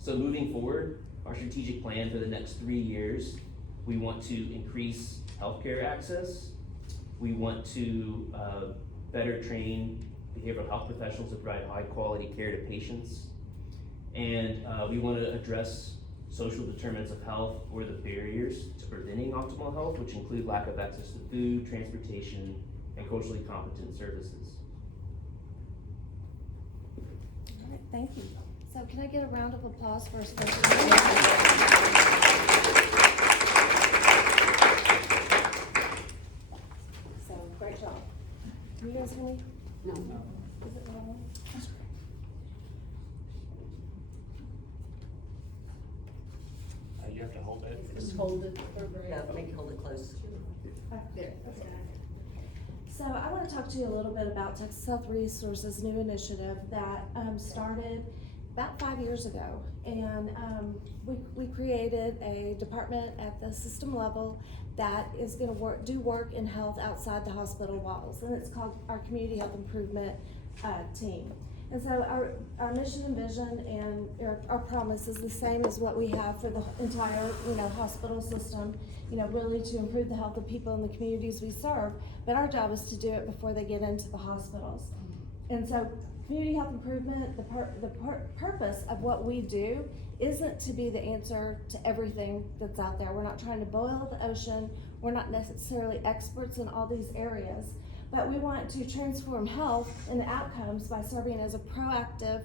So moving forward, our strategic plan for the next 3 years, we want to increase healthcare access. We want to better train behavioral health professionals to provide high quality care to patients. And we want to address social determinants of health or the barriers to preventing optimal health, which include lack of access to food, transportation, and culturally competent services. All right, thank you. So can I get a round of applause for a special? So, great job. Can you guys hear me? No. Is it normal? You have to hold it. Just hold it. Yeah, make it hold it close. There. Okay. So I want to talk to you a little bit about Texas Health Resources' new initiative that started about 5 years ago. And we created a department at the system level that is going to do work in health outside the hospital walls. And it's called our Community Health Improvement Team. And so our mission and vision and our promise is the same as what we have for the entire, hospital system, really to improve the health of people in the communities we serve. But our job is to do it before they get into the hospitals. And so community health improvement, the purpose of what we do isn't to be the answer to everything that's out there. We're not trying to boil the ocean. We're not necessarily experts in all these areas. But we want to transform health and outcomes by serving as a proactive,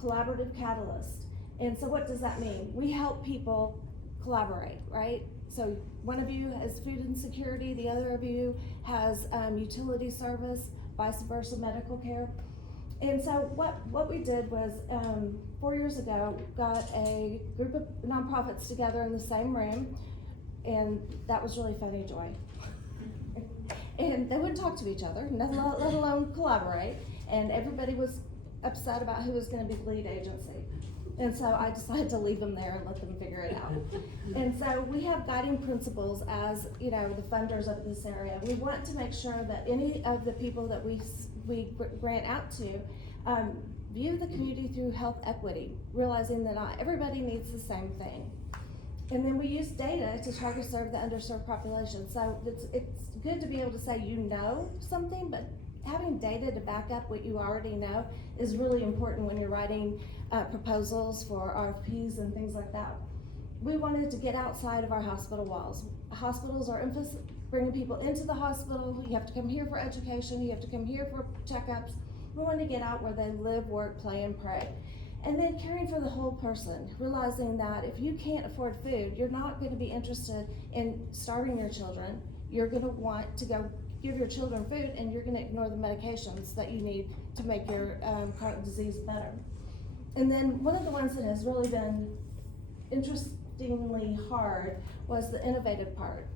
collaborative catalyst. And so what does that mean? We help people collaborate, right? So one of you has food insecurity, the other of you has utility service, vice versa, medical care. And so what we did was 4 years ago, got a group of nonprofits together in the same room, and that was really funny, Joy. And they wouldn't talk to each other, let alone collaborate. And everybody was upset about who was going to be the lead agency. And so I decided to leave them there and let them figure it out. And so we have guiding principles as, the funders of this area. We want to make sure that any of the people that we grant out to, view the community through health equity, realizing that not everybody needs the same thing. And then we use data to try to serve the underserved population. So it's good to be able to say you know something, but having data to back up what you already know is really important when you're writing proposals for RFPs and things like that. We wanted to get outside of our hospital walls. Hospitals are bringing people into the hospital. You have to come here for education. You have to come here for checkups. We want to get out where they live, work, play, and pray. And then caring for the whole person, realizing that if you can't afford food, you're not going to be interested in starving your children. You're going to want to go give your children food, and you're going to ignore the medications that you need to make your chronic disease better. And then one of the ones that has really been interestingly hard was the innovative part.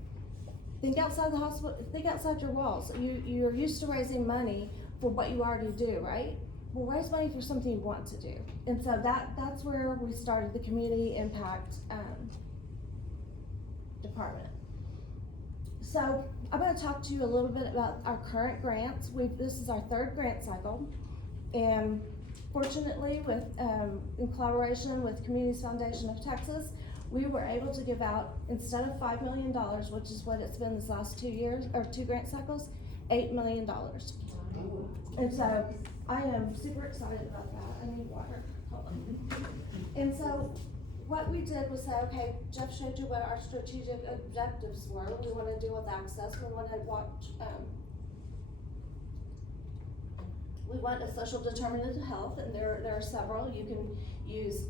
Think outside the hospital, think outside your walls. You're used to raising money for what you already do, right? Well, raise money for something you want to do. And so that's where we started the community impact department. So I'm going to talk to you a little bit about our current grants. This is our third grant cycle, and fortunately, with in collaboration with Communities Foundation of Texas, we were able to give out, instead of $5 million, which is what it's been this last 2 years or 2 grant cycles, $8 million. And so I am super excited about that. I need water. Hold on. And so what we did was say, okay, Jeff showed you what our strategic objectives were. We want to deal with access. We want to watch, we want a social determinant of health, and there are several. You can use,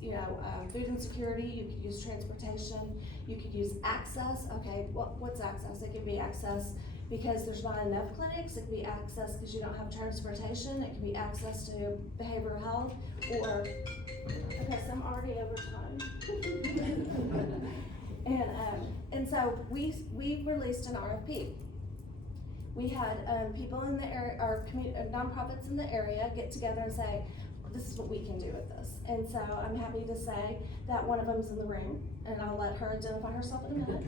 food insecurity. You could use transportation. You could use access. Okay, what's access? It could be access because there's not enough clinics. It could be access because you don't have transportation. It could be access to behavioral health, or okay, so I'm already over time. And so we released an RFP. We had people in the area, our nonprofits in the area, get together and say, this is what we can do with this. And so I'm happy to say that one of them's in the room, and I'll let her identify herself in a minute.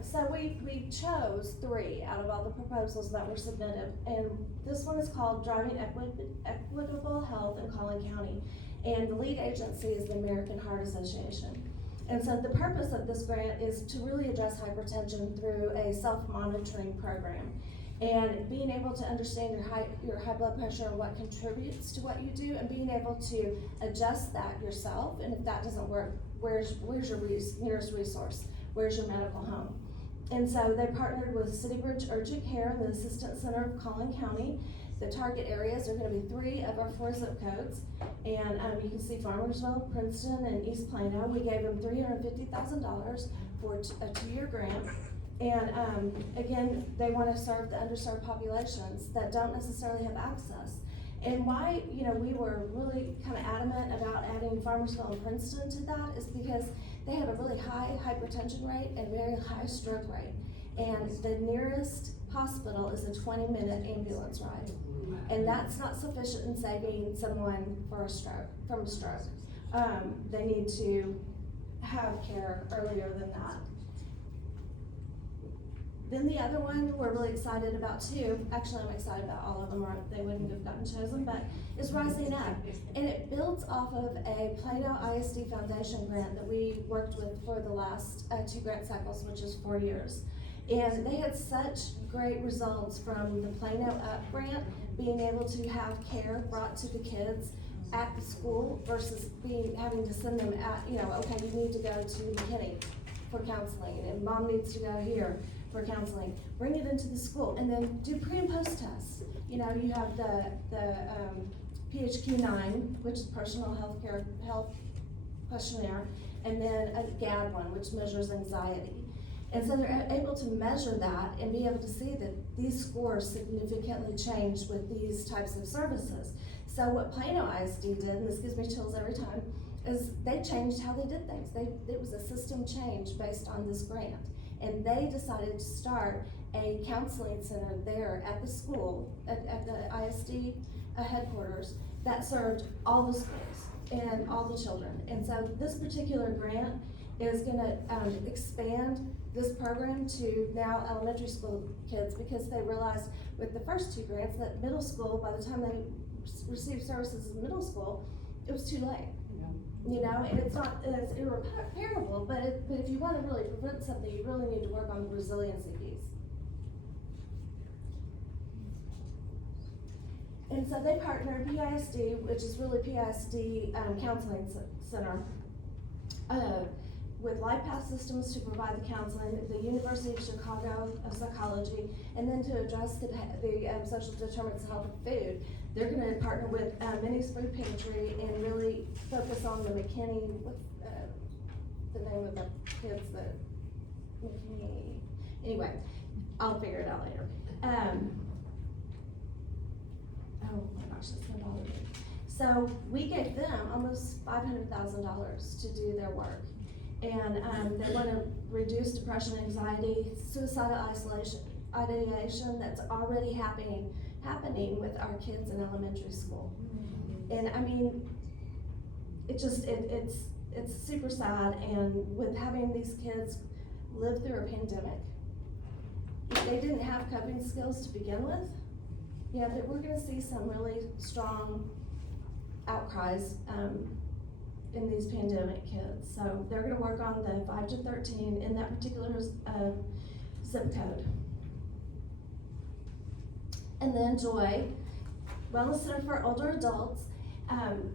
So we chose 3 out of all the proposals that were submitted, and this one is called Driving Equitable Health in Collin County, and the lead agency is the American Heart Association. And so the purpose of this grant is to really address hypertension through a self-monitoring program. And being able to understand your high blood pressure and what contributes to what you do, and being able to adjust that yourself. And if that doesn't work, where's your nearest resource? Where's your medical home? And so they partnered with City Bridge Urgent Care and the Assistance Center of Collin County. The target areas are going to be 3 of our 4 zip codes. And you can see Farmersville, Princeton, and East Plano. We gave them $350,000 for a 2-year grant. And again, they want to serve the underserved populations that don't necessarily have access. And why, we were really kind of adamant about adding Farmersville and Princeton to that is because they have a really high hypertension rate and very high stroke rate. And the nearest hospital is a 20-minute ambulance ride. And that's not sufficient in saving someone from a stroke. They need to have care earlier than that. Then the other one we're really excited about too, actually I'm excited about all of them, or they wouldn't have gotten chosen, but is Rising Up. And it builds off of a Plano ISD Foundation grant that we worked with for the last 2 grant cycles, which is 4 years. And they had such great results from the Plano Up grant, being able to have care brought to the kids at the school versus having to send them at, okay, you need to go to McKinney for counseling, and mom needs to go here for counseling. Bring it into the school, and then do pre and post tests. You have the PHQ-9, which is Personal Health Questionnaire, and then a GAD one, which measures anxiety. And so they're able to measure that and be able to see that these scores significantly change with these types of services. So what Plano ISD did, and this gives me chills every time, is they changed how they did things. It was a system change based on this grant. And they decided to start a counseling center there at the school, at the ISD headquarters, that served all the schools and all the children. And so this particular grant is gonna expand this program to now elementary school kids, because they realized with the first 2 grants that middle school, by the time they receive services in middle school, it was too late. You know, and it's irreparable, but if you wanna really prevent something, you really need to work on the resiliency piece. And so they partnered PISD, which is really PISD Counseling Center, with LifePath Systems to provide the counseling, the University of Chicago of Psychology, and then to address the social determinants of health and food. They're gonna partner with Minnie's Food Pantry and really focus on the McKinney, what's the name of the kids that, McKinney, anyway, I'll figure it out later. Oh my gosh, that's gonna bother me. So we gave them almost $500,000 to do their work. And they want to reduce depression, anxiety, suicidal ideation that's already happening with our kids in elementary school. And I mean, it's super sad, and with having these kids live through a pandemic, if they didn't have coping skills to begin with, yeah, that we're gonna see some really strong outcries in these pandemic kids. So they're gonna work on the 5 to 13 in that particular zip code. And then Joy, Wellness Center for Older Adults,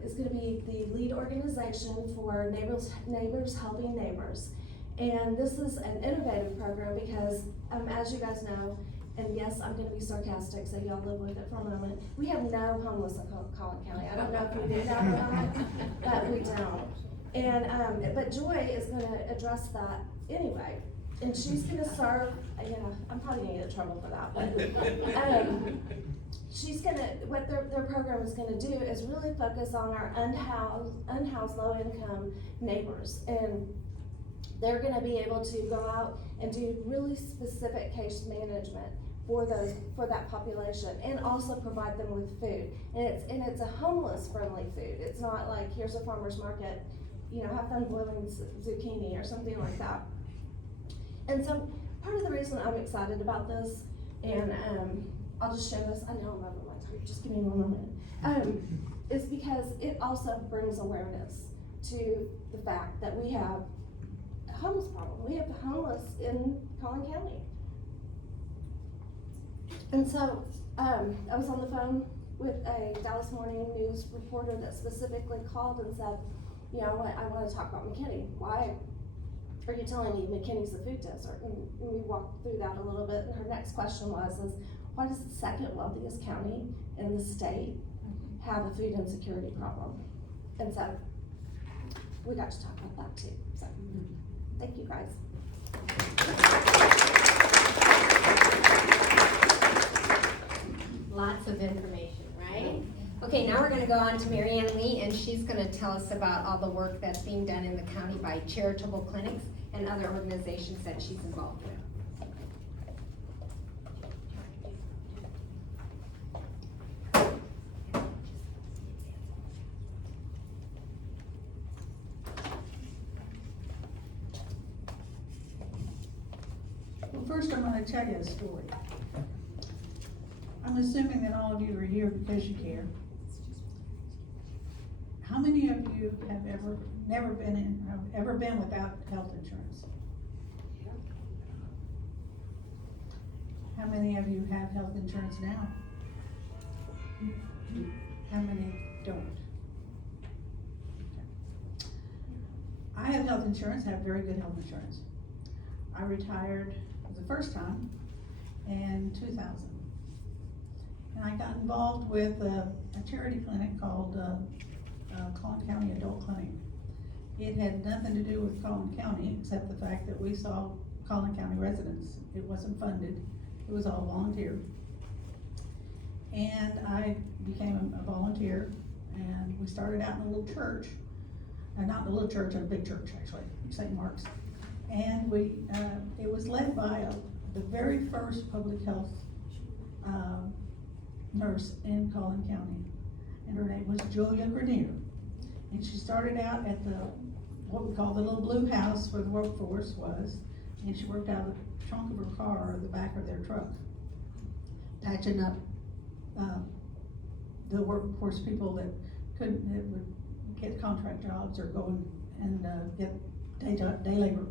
is gonna be the lead organization for Neighbors Helping Neighbors. And this is an innovative program because, as you guys know, and yes, I'm gonna be sarcastic, so y'all live with it for a moment. We have no homeless in Collin County. I don't know if we do that or not, but we don't. And, but Joy is gonna address that anyway. And she's gonna serve, I'm probably gonna get in trouble for that, but, she's gonna, what their program is gonna do is really focus on our unhoused low-income neighbors. And they're gonna be able to go out and do really specific case management for that population, and also provide them with food. And it's a homeless friendly food. It's not like, here's a farmer's market, have fun boiling zucchini or something like that. And so part of the reason I'm excited about this, and I'll just show this, I know I'm over my time, just give me 1 moment, is because it also brings awareness to the fact that we have a homeless problem. We have homeless in Collin County. And so, I was on the phone with a Dallas Morning News reporter that specifically called and said, I want to talk about McKinney. Why are you telling me McKinney's a food desert? And we walked through that a little bit, and her next question was, why does the second wealthiest county in the state have a food insecurity problem? And so, we got to talk about that too. So, thank you guys. Lots of information, right? Okay, now we're gonna go on to Mary Ann Lee, and she's gonna tell us about all the work that's being done in the county by charitable clinics and other organizations that she's involved with. Well, first I'm going to tell you a story. I'm assuming that all of you are here because you care. How many of you have ever been without health insurance? How many of you have health insurance now? How many don't? Okay. I have health insurance, have very good health insurance. I retired for the first time in 2000. And I got involved with a charity clinic called Collin County Adult Clinic. It had nothing to do with Collin County, except the fact that we saw Collin County residents. It wasn't funded, it was all volunteer. And I became a volunteer, and we started out in a little church, not in a little church, in a big church actually, St. Mark's. And it was led by the very first public health nurse in Collin County, and her name was Julia Grenier. And she started out at what we call the little blue house where the workforce was, and she worked out of the trunk of her car or the back of their truck, patching up the workforce people that would get contract jobs or go and get day labor.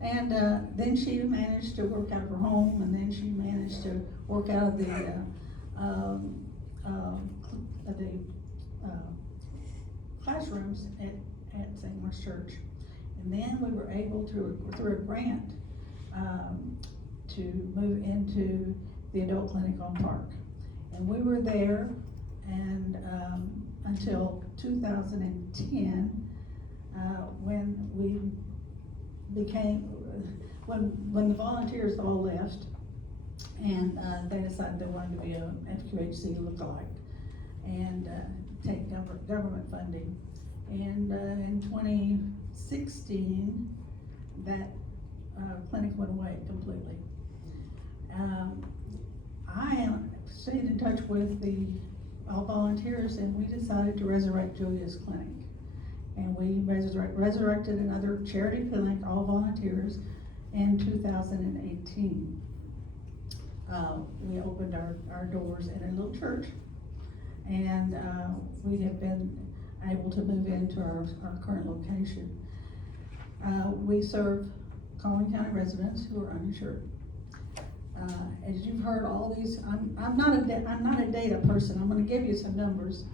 And then she managed to work out of her home, and then she managed to work out of the classrooms at St. Mark's Church. And then we were able to, through a grant, to move into the adult clinic on Park. And we were there and until 2010, when we became, when the volunteers all left, and they decided they wanted to be a FQHC lookalike and take government funding. And in 2016, that clinic went away completely. I stayed in touch with all volunteers, and we decided to resurrect Julia's clinic. And we resurrected another charity clinic, all volunteers, in 2018. We opened our doors in a little church, and we have been able to move into our current location. We serve Collin County residents who are uninsured. As you've heard, all these, I'm not a data person. I'm going to give you some numbers,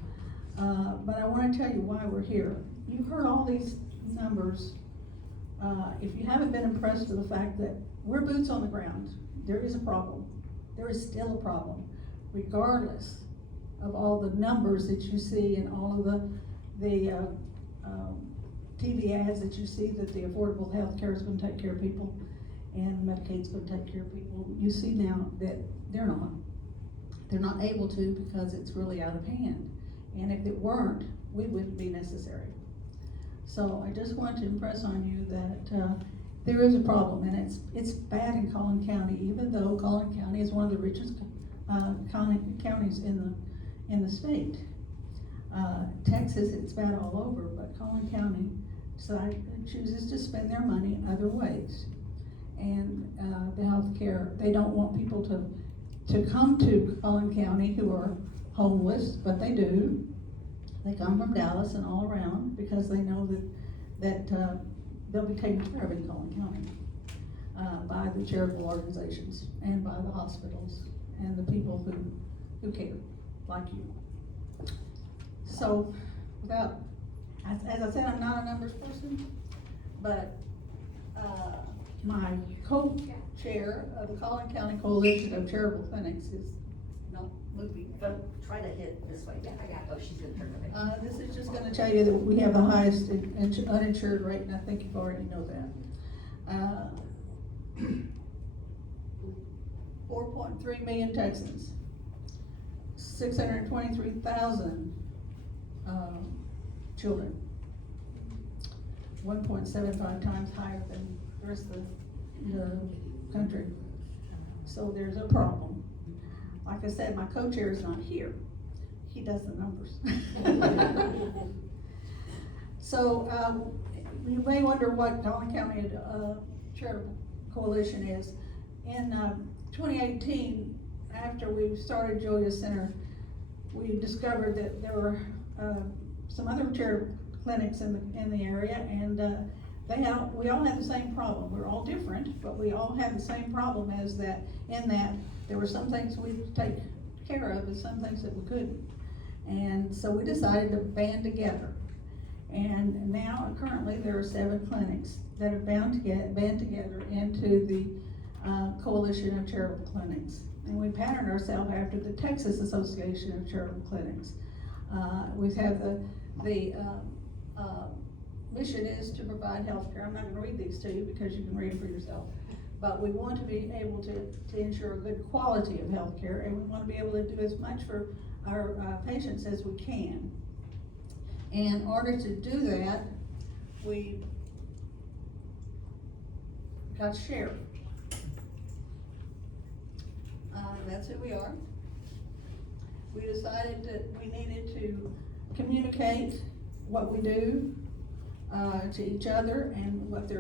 but I want to tell you why we're here. You've heard all these numbers. If you haven't been impressed with the fact that we're boots on the ground, there is a problem. There is still a problem, regardless of all the numbers that you see and all of the TV ads that you see that the affordable health care is going to take care of people and Medicaid's going to take care of people. You see now that they're not able to, because it's really out of hand. And if it weren't, we wouldn't be necessary. So I just want to impress on you that there is a problem, and it's bad in Collin County, even though Collin County is one of the richest counties in the state. Texas, it's bad all over, but Collin County chooses to spend their money other ways. And the healthcare, they don't want people to come to Collin County who are homeless, but they do. They come from Dallas and all around because they know that they'll be taken care of in Collin County by the charitable organizations and by the hospitals and the people who care, like you. So, as I said, I'm not a numbers person, but my co-chair of the Collin County Coalition of Charitable Clinics is not moving. But try to hit this way. Yeah, I got it. Oh, she's gonna turn it around. This is just gonna tell you that we have the highest uninsured rate, and I think you already know that. 4.3 million Texans, 623,000 children, 1.75 times higher than the rest of the country. So there's a problem. Like I said, my co-chair is not here. He does the numbers. So you may wonder what Collin County Charitable Coalition is. In 2018, after we started Julia Center, we discovered that there were some other charitable clinics in the area, and we all had the same problem. We're all different, but we all had the same problem, as that there were some things we could take care of and some things that we couldn't. And so we decided to band together. And now, currently, there are 7 clinics that have band together into the Coalition of Charitable Clinics. And we patterned ourselves after the Texas Association of Charitable Clinics. We have the mission is to provide health care. I'm not going to read these to you because you can read them for yourself. But we want to be able to ensure a good quality of health care, and we want to be able to do as much for our patients as we can. And in order to do that, we got sheriff. That's who we are. We decided that we needed to communicate what we do to each other, and what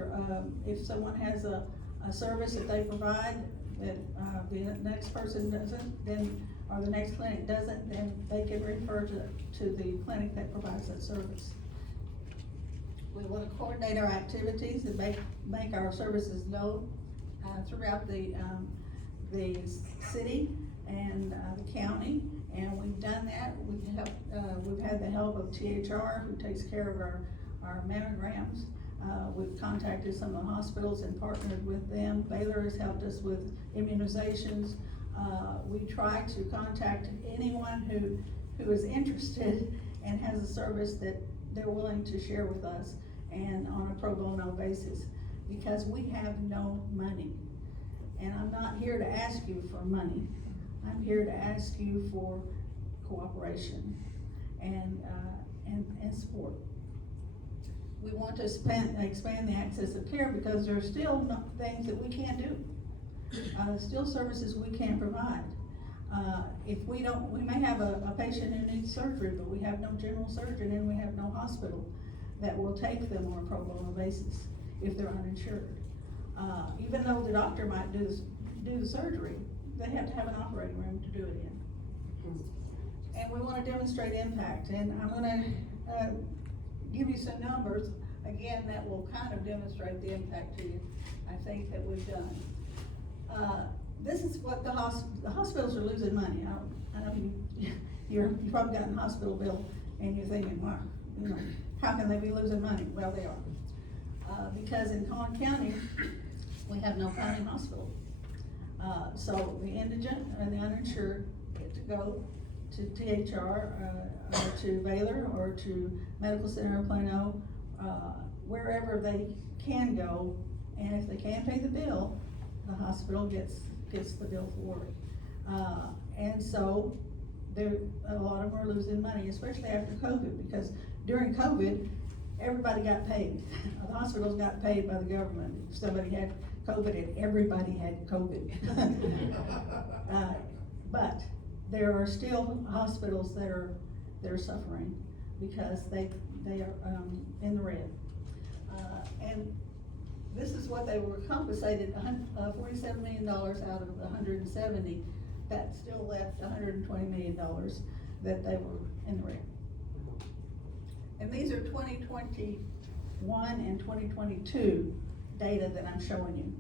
if someone has a service that they provide that the next person doesn't, then or the next clinic doesn't, then they can refer to the clinic that provides that service. We want to coordinate our activities and make our services known throughout the city and the county, and we've done that. We've had the help of THR, who takes care of our mammograms. We've contacted some of the hospitals and partnered with them. Baylor has helped us with immunizations. We try to contact anyone who is interested and has a service that they're willing to share with us, and on a pro bono basis, because we have no money. And I'm not here to ask you for money. I'm here to ask you for cooperation and support. We want to expand the access of care, because there are still things that we can't do. Still services we can't provide. If we may have a patient who needs surgery, but we have no general surgeon and we have no hospital that will take them on a pro bono basis if they're uninsured. Even though the doctor might do the surgery, they have to have an operating room to do it in. And we want to demonstrate impact, and I'm going to give you some numbers, again, that will kind of demonstrate the impact to you, I think, that we've done. This is what the hospitals are losing money. I know you've probably gotten a hospital bill and you're thinking, wow, how can they be losing money? Well, they are. Because in Collin County, we have no county hospital. So the indigent and the uninsured get to go to THR, or to Baylor, or to Medical Center of Plano, wherever they can go, and if they can't pay the bill, the hospital gets the bill for it. And so a lot of them are losing money, especially after COVID, because during COVID, everybody got paid. The hospitals got paid by the government. If somebody had COVID, and everybody had COVID. But there are still hospitals that are suffering because they are in the red. And this is what they were compensated, $47 million out of the 170. That still left $120 million that they were in the red. And these are 2021 and 2022 data that I'm showing you.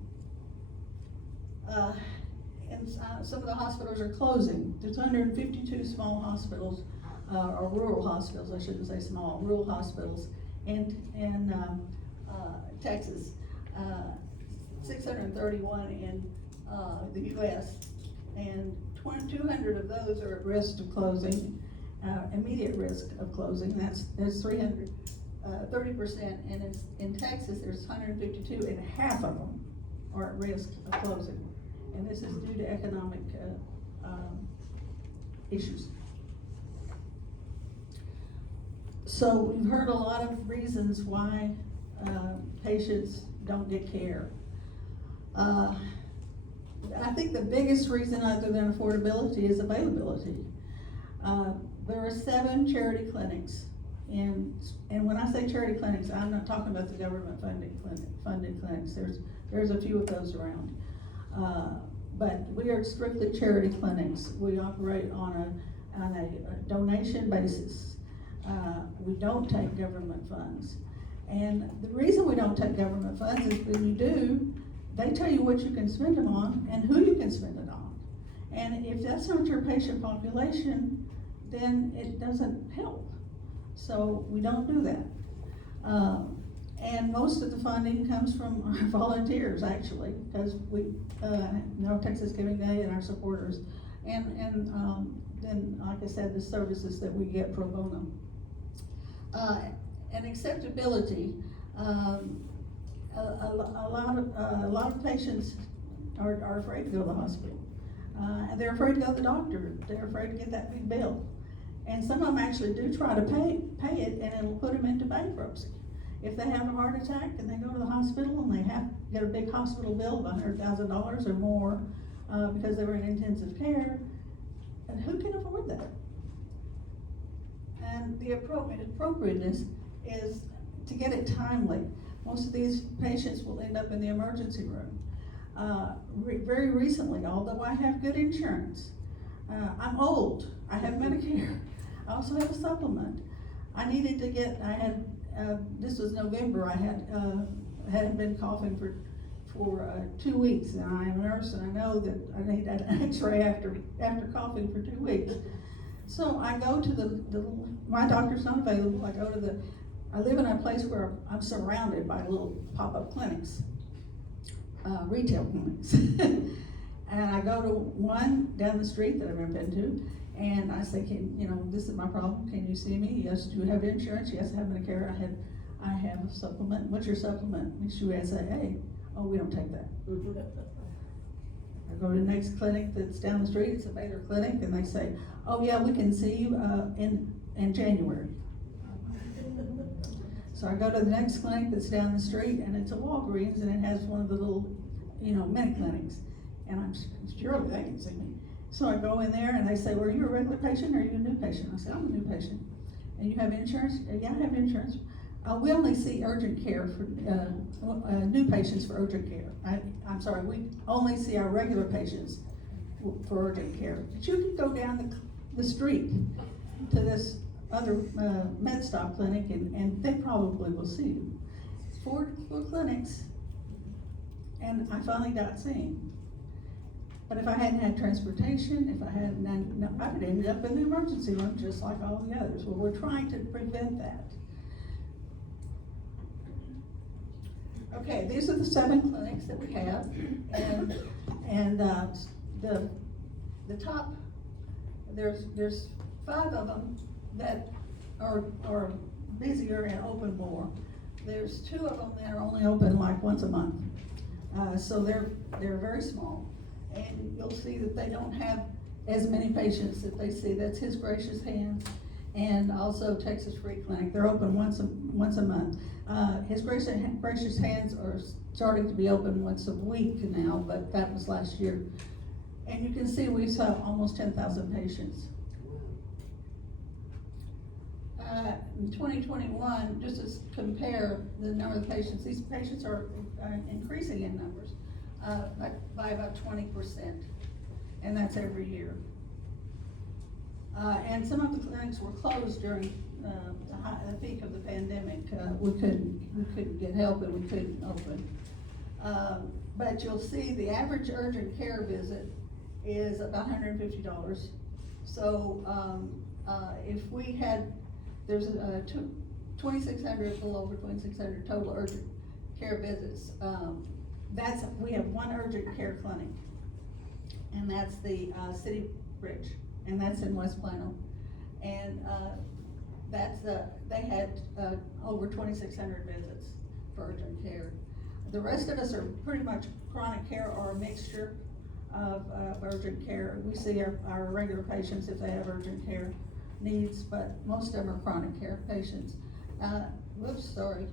And some of the hospitals are closing. There's 152 small hospitals, or rural hospitals, I shouldn't say small, rural hospitals in Texas, 631 in the US, and 200 of those are at risk of closing, immediate risk of closing. That's 300, 30%, and in Texas there's 152, and half of them are at risk of closing. And this is due to economic issues. So we've heard a lot of reasons why patients don't get care. I think the biggest reason, other than affordability, is availability. There are 7 charity clinics, and when I say charity clinics, I'm not talking about the government funded clinics. There's a few of those around. But we are strictly charity clinics. We operate on a donation basis. We don't take government funds. And the reason we don't take government funds is when you do, they tell you what you can spend them on and who you can spend it on. And if that's not your patient population, then it doesn't help. So we don't do that. And most of the funding comes from our volunteers, actually, because we, Texas Giving Day and our supporters. And then, like I said, the services that we get pro bono. And acceptability, a lot of patients are afraid to go to the hospital. And they're afraid to go to the doctor. They're afraid to get that big bill. And some of them actually do try to pay it, and it'll put them into bankruptcy. If they have a heart attack and they go to the hospital and they have to get a big hospital bill of $100,000 or more because they were in intensive care, and who can afford that? And the appropriateness is to get it timely. Most of these patients will end up in the emergency room. Very recently, although I have good insurance, I'm old, I have Medicare, I also have a supplement. I needed to get, this was November, I hadn't been coughing for 2 weeks, and I'm a nurse, and I know that I need an x-ray after coughing for 2 weeks. So I go to my doctor's not available, I live in a place where I'm surrounded by little pop-up clinics, retail clinics. And I go to one down the street that I've never been to, and I say, this is my problem, can you see me? Yes, do you have insurance? Yes, I have Medicare, I have a supplement. What's your supplement? Makes you SAA. Oh, we don't take that. I go to the next clinic that's down the street, it's a Baylor clinic, and they say, oh yeah, we can see you in January. So I go to the next clinic that's down the street, and it's a Walgreens, and it has one of the little, mini clinics. And I'm surely they can see me. So I go in there, and they say, well, are you a regular patient or are you a new patient? I said, I'm a new patient. And you have insurance? Yeah, I have insurance. We only see urgent care for, new patients for urgent care. I'm sorry, we only see our regular patients for urgent care. But you can go down the street to this other MedStop clinic, and they probably will see you. Four clinics, and I finally got seen. But if I hadn't had transportation, if I hadn't, I would end up in the emergency room just like all the others. Well, we're trying to prevent that. Okay, these are the 7 clinics that we have, and the top, there's 5 of them that are busier and open more. There's 2 of them that are only open like once a month, so they're very small, and you'll see that they don't have as many patients that they see. That's His Gracious Hands and also Texas Free Clinic. They're open once a month. His Gracious Hands are starting to be open once a week now, but that was last year. And you can see we saw almost 10,000 patients. In 2021, just to compare the number of patients, these patients are increasing in numbers by about 20%, and that's every year. And some of the clinics were closed during the peak of the pandemic. We couldn't get help, and we couldn't open. But you'll see the average urgent care visit is about $150. So if we had, there's 2,600, a little over 2,600 total urgent care visits. We have one urgent care clinic, and that's the City Bridge, and that's in West Plano. And they had over 2,600 visits for urgent care. The rest of us are pretty much chronic care or a mixture of urgent care. We see our regular patients if they have urgent care needs, but most of them are chronic care patients. Whoops, sorry,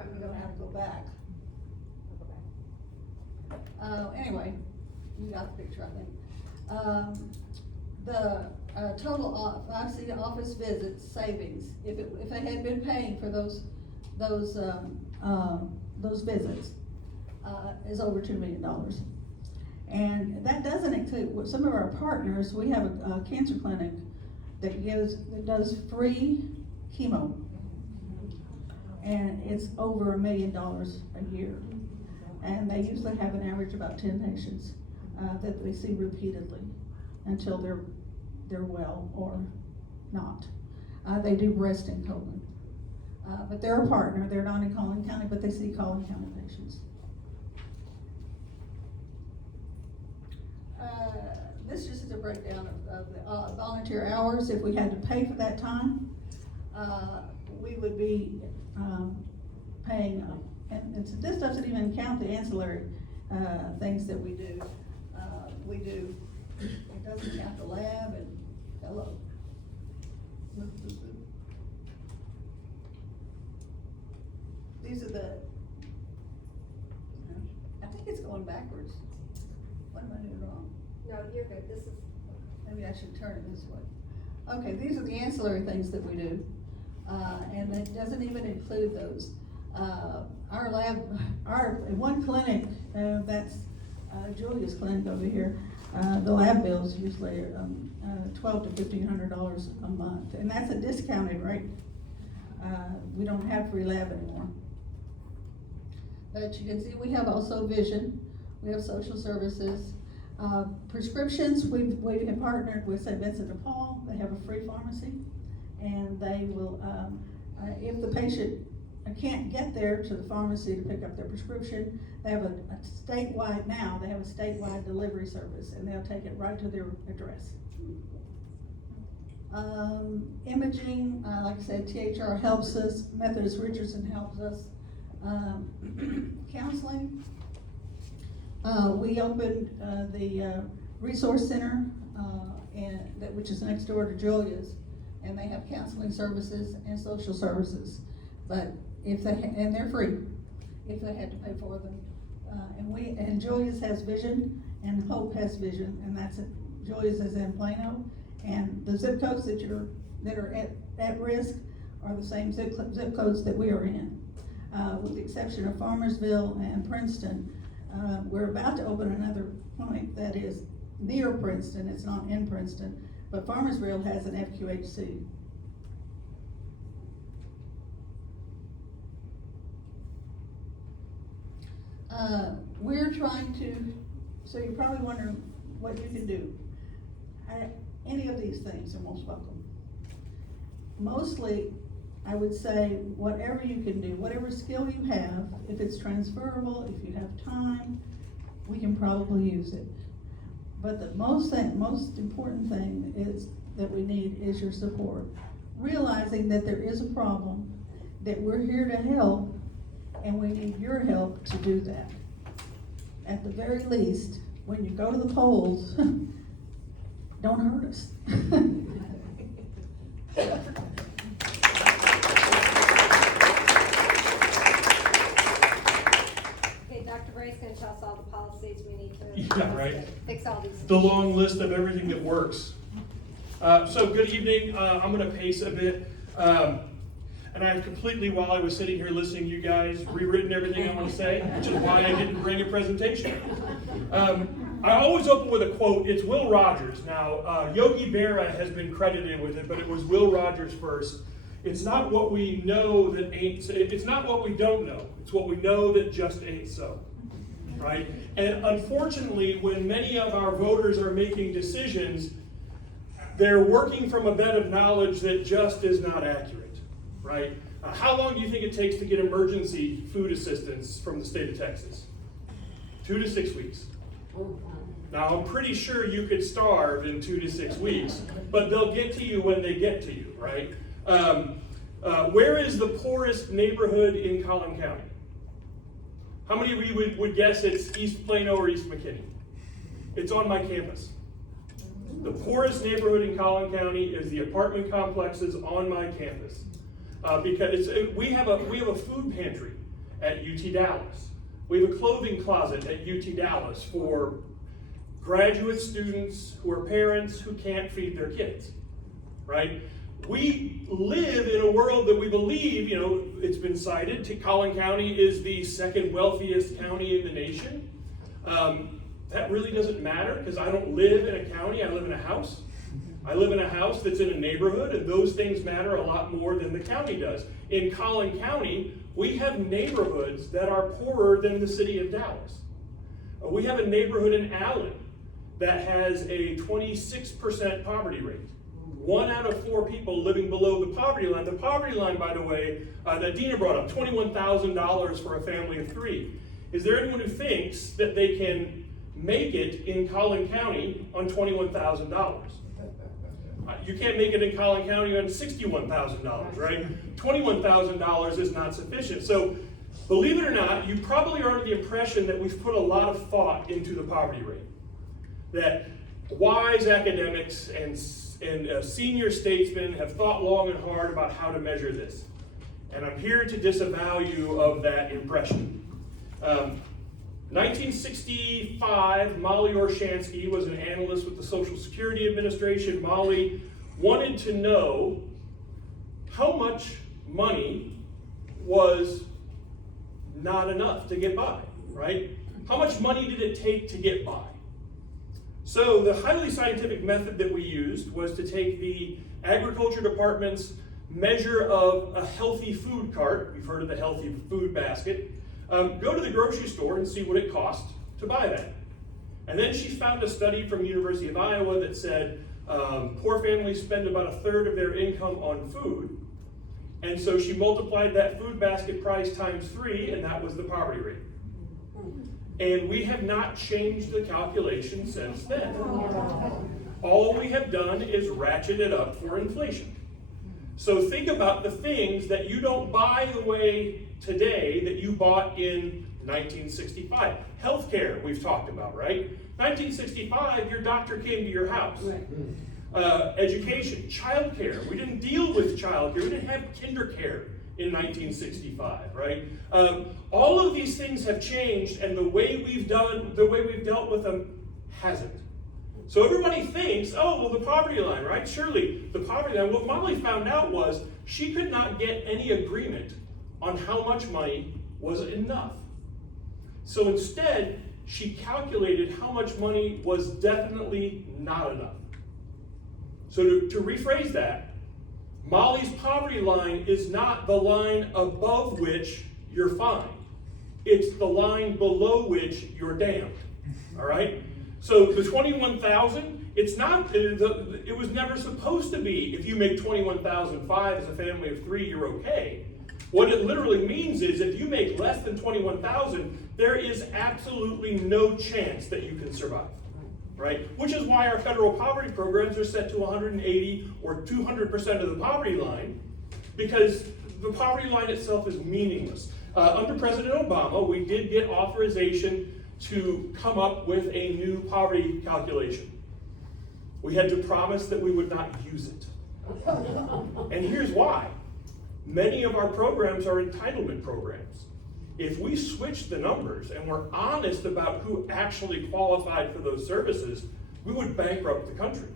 I'm gonna have to go back. Anyway, you got the picture, I think. The total I see office visits savings, if they had been paying for those visits, is over $2 million. And that doesn't include some of our partners. We have a cancer clinic that does free chemo, and it's over $1 million a year. And they usually have an average about 10 patients that they see repeatedly until they're well or not. They do breast and colon, but they're a partner. They're not in Collin County, but they see Collin County patients. This just is a breakdown of the volunteer hours. If we had to pay for that time, we would be paying, and this doesn't even count the ancillary things that we do. It doesn't count the lab and, hello. These are I think it's going backwards. What am I doing wrong? No, you're good, this is. Maybe I should turn it this way. Okay, these are the ancillary things that we do, and it doesn't even include those. Our lab, one clinic, that's Julia's clinic over here, The lab bill's usually $1,200 to $1,500 a month, and that's a discounted rate. We don't have free lab anymore. But you can see we have also vision, we have social services. Prescriptions, we have partnered with St. Vincent de Paul. They have a free pharmacy, and they will, if the patient can't get there to the pharmacy to pick up their prescription, they have a statewide delivery service, and they'll take it right to their address. Imaging, like I said, THR helps us, Methodist Richardson helps us. Counseling, we opened the Resource Center, which is next door to Julia's, and they have counseling services and social services. But and they're free if they had to pay for them. And Julia's has vision, and Hope has vision, and that's it. Julia's is in Plano, and the zip codes that are at risk are the same zip codes that we are in, with the exception of Farmersville and Princeton. We're about to open another point that is near Princeton. It's not in Princeton, but Farmersville has an FQHC. We're trying to, so you're probably wondering what you can do. Any of these things are most welcome. Mostly, I would say whatever you can do, whatever skill you have, if it's transferable, if you have time, we can probably use it. But the most important thing is that we need is your support. Realizing that there is a problem, that we're here to help, and we need your help to do that. At the very least, when you go to the polls, don't hurt us. Okay, Dr. Bray's gonna tell us all the policies we need to Yeah, right. fix all these. The long list of everything that works. So good evening. I'm going to pace a bit. And I've completely, while I was sitting here listening to you guys, rewritten everything I want to say, which is why I didn't bring a presentation. I always open with a quote. It's Will Rogers. Now, Yogi Berra has been credited with it, but it was Will Rogers first. It's not what we know that ain't, it's not what we don't know. It's what we know that just ain't so. Right? And unfortunately, when many of our voters are making decisions, they're working from a bed of knowledge that just is not accurate. Right? How long do you think it takes to get emergency food assistance from the state of Texas? 2 to 6 weeks. Now, I'm pretty sure you could starve in 2 to 6 weeks, but they'll get to you when they get to you, right? Where is the poorest neighborhood in Collin County? How many of you would guess it's East Plano or East McKinney? It's on my campus. The poorest neighborhood in Collin County is the apartment complexes on my campus. Because we have a food pantry at UT Dallas. We have a clothing closet at UT Dallas for graduate students who are parents who can't feed their kids, right? We live in a world that we believe, it's been cited, Collin County is the second wealthiest county in the nation. That really doesn't matter because I don't live in a county, I live in a house. I live in a house that's in a neighborhood, and those things matter a lot more than the county does. In Collin County, we have neighborhoods that are poorer than the city of Dallas. We have a neighborhood in Allen that has a 26% poverty rate. 1 out of 4 people living below the poverty line. The poverty line, by the way, that Dena brought up, $21,000 for a family of 3. Is there anyone who thinks that they can make it in Collin County on $21,000? You can't make it in Collin County on $61,000, right? $21,000 is not sufficient. So, believe it or not, you probably are under the impression that we've put a lot of thought into the poverty rate. That wise academics and senior statesmen have thought long and hard about how to measure this. And I'm here to disavow you of that impression. 1965, Molly Orshansky was an analyst with the Social Security Administration. Molly wanted to know how much money was not enough to get by, right? How much money did it take to get by? So the highly scientific method that we used was to take the agriculture department's measure of a healthy food cart, we've heard of the healthy food basket, go to the grocery store and see what it cost to buy that. And then she found a study from University of Iowa that said poor families spend about a third of their income on food. And so she multiplied that food basket price times 3, and that was the poverty rate. And we have not changed the calculation since then. All we have done is ratchet it up for inflation. So think about the things that you don't buy the way today that you bought in 1965. Healthcare, we've talked about, right? 1965, your doctor came to your house. Education, childcare. We didn't deal with childcare. We didn't have kindercare in 1965, right? All of these things have changed, and the way we've dealt with them hasn't. So everybody thinks, oh, well, the poverty line, right? Surely the poverty line. What Molly found out was she could not get any agreement on how much money was enough. So instead, she calculated how much money was definitely not enough. So to rephrase that, Molly's poverty line is not the line above which you're fine. It's the line below which you're damned, all right? So the 21,000, it's not, it was never supposed to be, if you make 21,005 as a family of 3, you're okay. What it literally means is if you make less than 21,000, there is absolutely no chance that you can survive, right? Which is why our federal poverty programs are set to 180 or 200% of the poverty line, because the poverty line itself is meaningless. Under President Obama, we did get authorization to come up with a new poverty calculation. We had to promise that we would not use it. And here's why. Many of our programs are entitlement programs. If we switch the numbers and we're honest about who actually qualified for those services, we would bankrupt the country.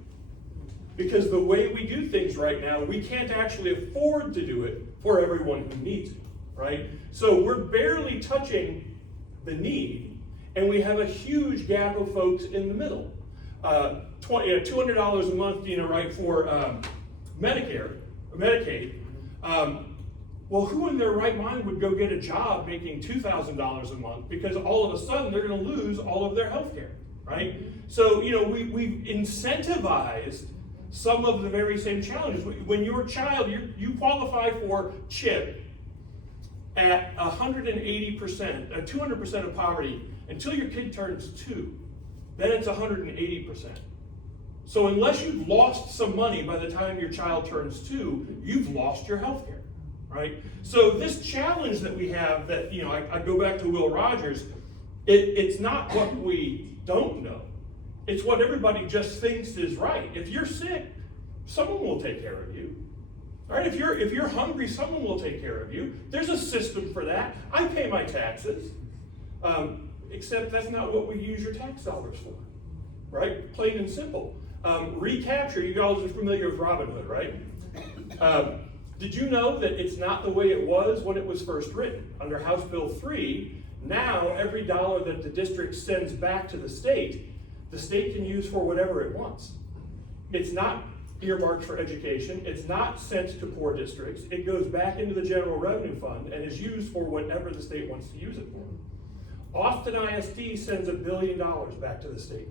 Because the way we do things right now, we can't actually afford to do it for everyone who needs it, right? So we're barely touching the need, and we have a huge gap of folks in the middle. $200 a month, right, for Medicare, Medicaid. Well, who in their right mind would go get a job making $2,000 a month because all of a sudden they're going to lose all of their health care, right? So, we've incentivized some of the very same challenges. When you're a child, you qualify for CHIP at 180%, 200% of poverty until your kid turns 2. Then it's 180%. So unless you've lost some money by the time your child turns 2, you've lost your health care, right? So this challenge that we have that, I go back to Will Rogers, it's not what we don't know. It's what everybody just thinks is right. If you're sick, someone will take care of you. All right, if you're hungry, someone will take care of you. There's a system for that. I pay my taxes, except that's not what we use your tax dollars for, right? Plain and simple. Recapture, you guys are familiar with Robin Hood, right? Did you know that it's not the way it was when it was first written? Under House Bill 3, now every dollar that the district sends back to the state can use for whatever it wants. It's not earmarked for education. It's not sent to poor districts. It goes back into the general revenue fund and is used for whatever the state wants to use it for. Austin ISD sends $1 billion back to the state.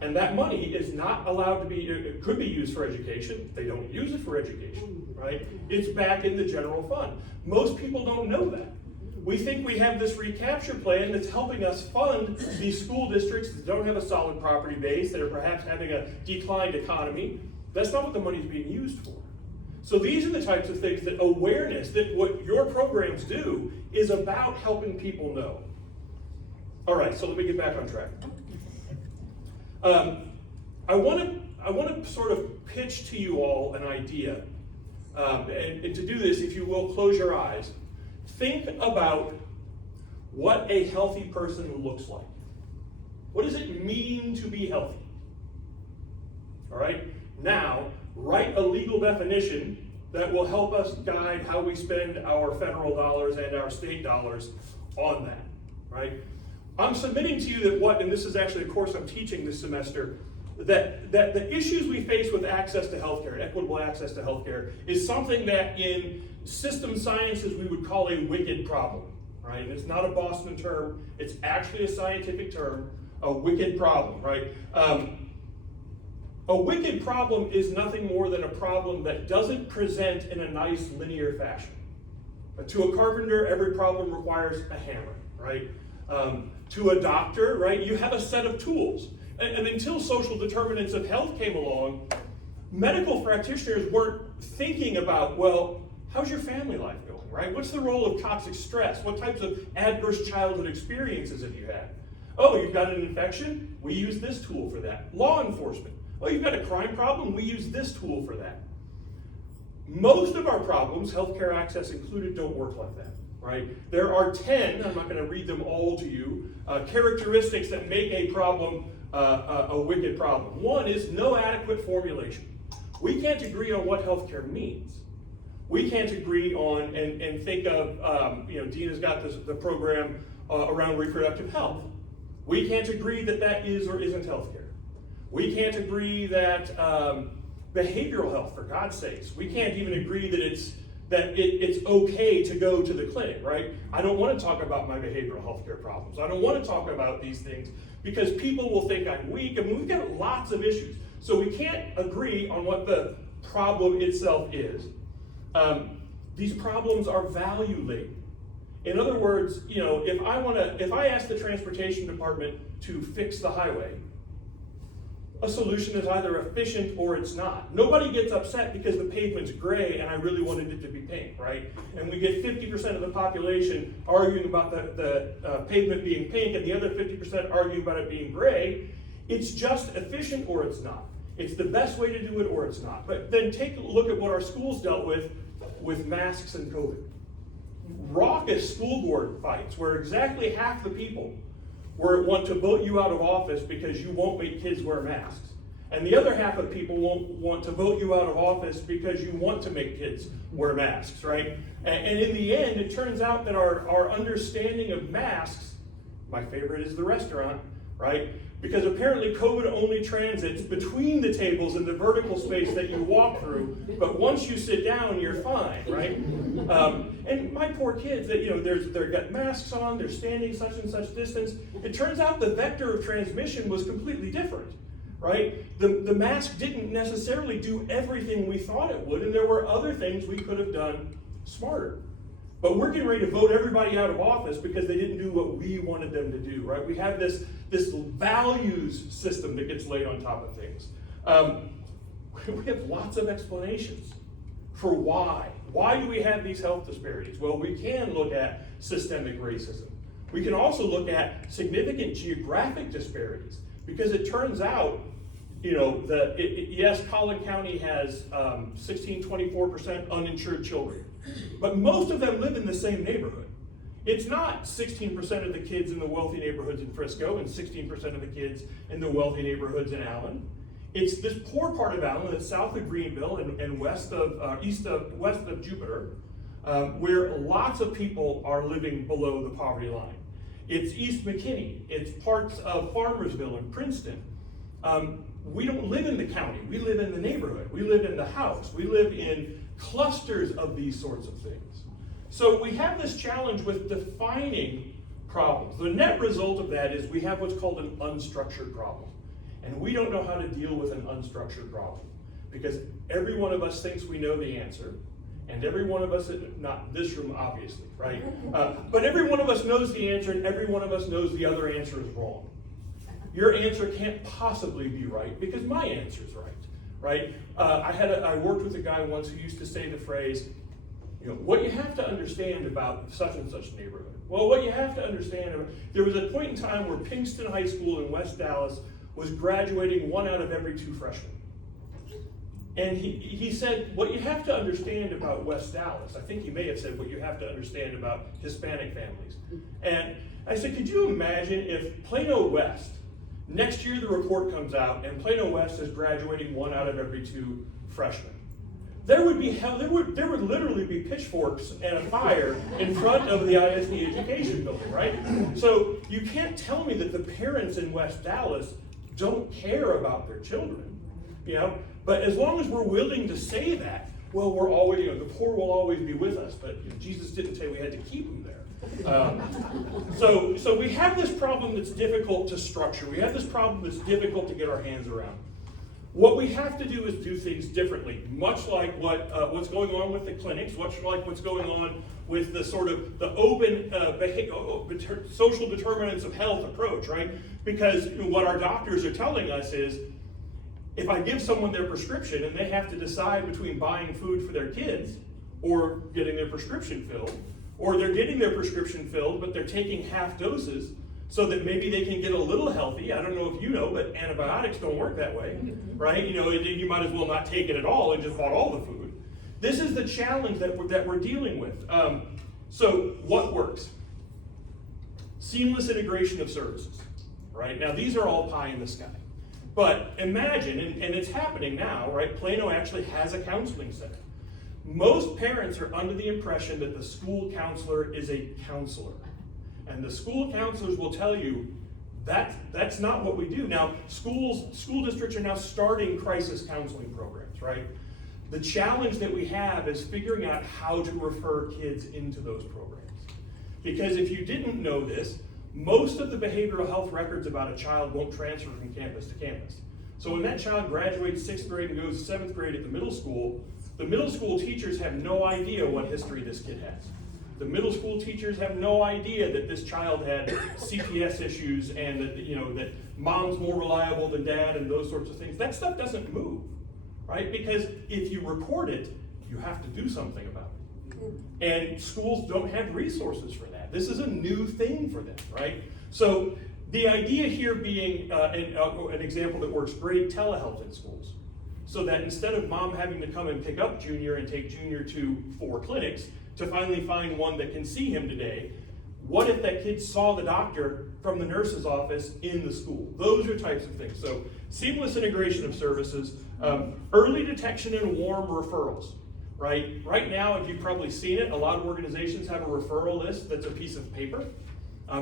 And that money is not allowed to be, it could be used for education. They don't use it for education, right? It's back in the general fund. Most people don't know that. We think we have this recapture plan that's helping us fund these school districts that don't have a solid property base, that are perhaps having a declined economy. That's not what the money's being used for. So these are the types of things that awareness, that what your programs do is about helping people know. All right, so let me get back on track. I want to sort of pitch to you all an idea. And to do this, if you will, close your eyes. Think about what a healthy person looks like. What does it mean to be healthy? All right? Now, write a legal definition that will help us guide how we spend our federal dollars and our state dollars on that, right? I'm submitting to you that and this is actually a course I'm teaching this semester, that the issues we face with access to healthcare, equitable access to healthcare, is something that in system sciences we would call a wicked problem, right? And it's not a Boston term, it's actually a scientific term, a wicked problem, right? A wicked problem is nothing more than a problem that doesn't present in a nice linear fashion. To a carpenter, every problem requires a hammer, right? To a doctor, right, you have a set of tools. And until social determinants of health came along, medical practitioners weren't thinking about, well, how's your family life going, right? What's the role of toxic stress? What types of adverse childhood experiences have you had? Oh, you've got an infection? We use this tool for that. Law enforcement. Oh, you've got a crime problem? We use this tool for that. Most of our problems, healthcare access included, don't work like that, right? There are 10, I'm not going to read them all to you, characteristics that make a problem a wicked problem. One is no adequate formulation. We can't agree on what healthcare means. We can't agree on and think of, Dena's got the program around reproductive health. We can't agree that that is or isn't healthcare. We can't agree that behavioral health, for God's sakes. We can't even agree that it's okay to go to the clinic, right? I don't want to talk about my behavioral health care problems. I don't want to talk about these things because people will think I'm weak. I mean, we've got lots of issues. So we can't agree on what the problem itself is. These problems are value laden. In other words, if I ask the transportation department to fix the highway, a solution is either efficient or it's not. Nobody gets upset because the pavement's gray and I really wanted it to be pink, right? And we get 50% of the population arguing about the pavement being pink and the other 50% arguing about it being gray. It's just efficient or it's not. It's the best way to do it or it's not. But then take a look at what our schools dealt with masks and COVID. Raucous school board fights where exactly half the people want to vote you out of office because you won't make kids wear masks. And the other half of people won't want to vote you out of office because you want to make kids wear masks, right? And in the end, it turns out that our understanding of masks, my favorite is the restaurant, right? Because apparently COVID only transits between the tables in the vertical space that you walk through, but once you sit down, you're fine, right? And my poor kids, they've got masks on, they're standing such and such distance. It turns out the vector of transmission was completely different, right? The mask didn't necessarily do everything we thought it would, and there were other things we could have done smarter. But we're getting ready to vote everybody out of office because they didn't do what we wanted them to do, right? We have this values system that gets laid on top of things. We have lots of explanations for why. Why do we have these health disparities? Well, we can look at systemic racism. We can also look at significant geographic disparities because it turns out, yes, Collin County has 24% uninsured children, but most of them live in the same neighborhood. It's not 16% of the kids in the wealthy neighborhoods in Frisco and 16% of the kids in the wealthy neighborhoods in Allen. It's this poor part of Allen that's south of Greenville and west of Jupiter, where lots of people are living below the poverty line. It's East McKinney. It's parts of Farmersville and Princeton. We don't live in the county. We live in the neighborhood. We live in the house. We live in clusters of these sorts of things. So we have this challenge with defining problems. The net result of that is we have what's called an unstructured problem. And we don't know how to deal with an unstructured problem because every one of us thinks we know the answer, and every one of us, not this room obviously, right? But every one of us knows the answer, and every one of us knows the other answer is wrong. Your answer can't possibly be right because my answer is right? I worked with a guy once who used to say the phrase, what you have to understand about such and such neighborhood. Well, what you have to understand, there was a point in time where Pinkston High School in West Dallas was graduating 1 out of every 2 freshmen. And he said, what you have to understand about West Dallas, I think he may have said what you have to understand about Hispanic families. And I said, could you imagine if Plano West, next year the report comes out and Plano West is graduating 1 out of every 2 freshmen. there would literally be pitchforks and a fire in front of the ISD education building, right? So you can't tell me that the parents in West Dallas don't care about their children, you know? But as long as we're willing to say that, well, we're always, you know, the poor will always be with us, but Jesus didn't say we had to keep them there. So we have this problem that's difficult to structure. We have this problem that's difficult to get our hands around. What we have to do is do things differently, much like what's going on with the clinics, much like what's going on with the sort of the open social determinants of health approach, right? Because what our doctors are telling us is, if I give someone their prescription and they have to decide between buying food for their kids or getting their prescription filled, or they're getting their prescription filled but they're taking half doses so that maybe they can get a little healthy. I don't know if you know, but antibiotics don't work that way, right? You know, you might as well not take it at all and just bought all the food. This is the challenge that we're dealing with. So what works? Seamless integration of services, right? Now these are all pie in the sky. But imagine, and it's happening now, right? Plano actually has a counseling center. Most parents are under the impression that the school counselor is a counselor. And the school counselors will tell you that's not what we do. Now, school districts are now starting crisis counseling programs, right? The challenge that we have is figuring out how to refer kids into those programs. Because if you didn't know this, most of the behavioral health records about a child won't transfer from campus to campus. So when that child graduates 6th grade and goes to 7th grade at the middle school teachers have no idea what history this kid has. The middle school teachers have no idea that this child had CPS issues and that, you know, that mom's more reliable than dad and those sorts of things. That stuff doesn't move, right? Because if you record it, you have to do something about it. And schools don't have resources for that. This is a new thing for them, right? So the idea here being an example that works great, telehealth in schools. So that instead of mom having to come and pick up Junior and take Junior to 4 clinics to finally find one that can see him today, what if that kid saw the doctor from the nurse's office in the school? Those are types of things. So seamless integration of services, early detection and warm referrals. Right now, if you've probably seen it, a lot of organizations have a referral list that's a piece of paper. I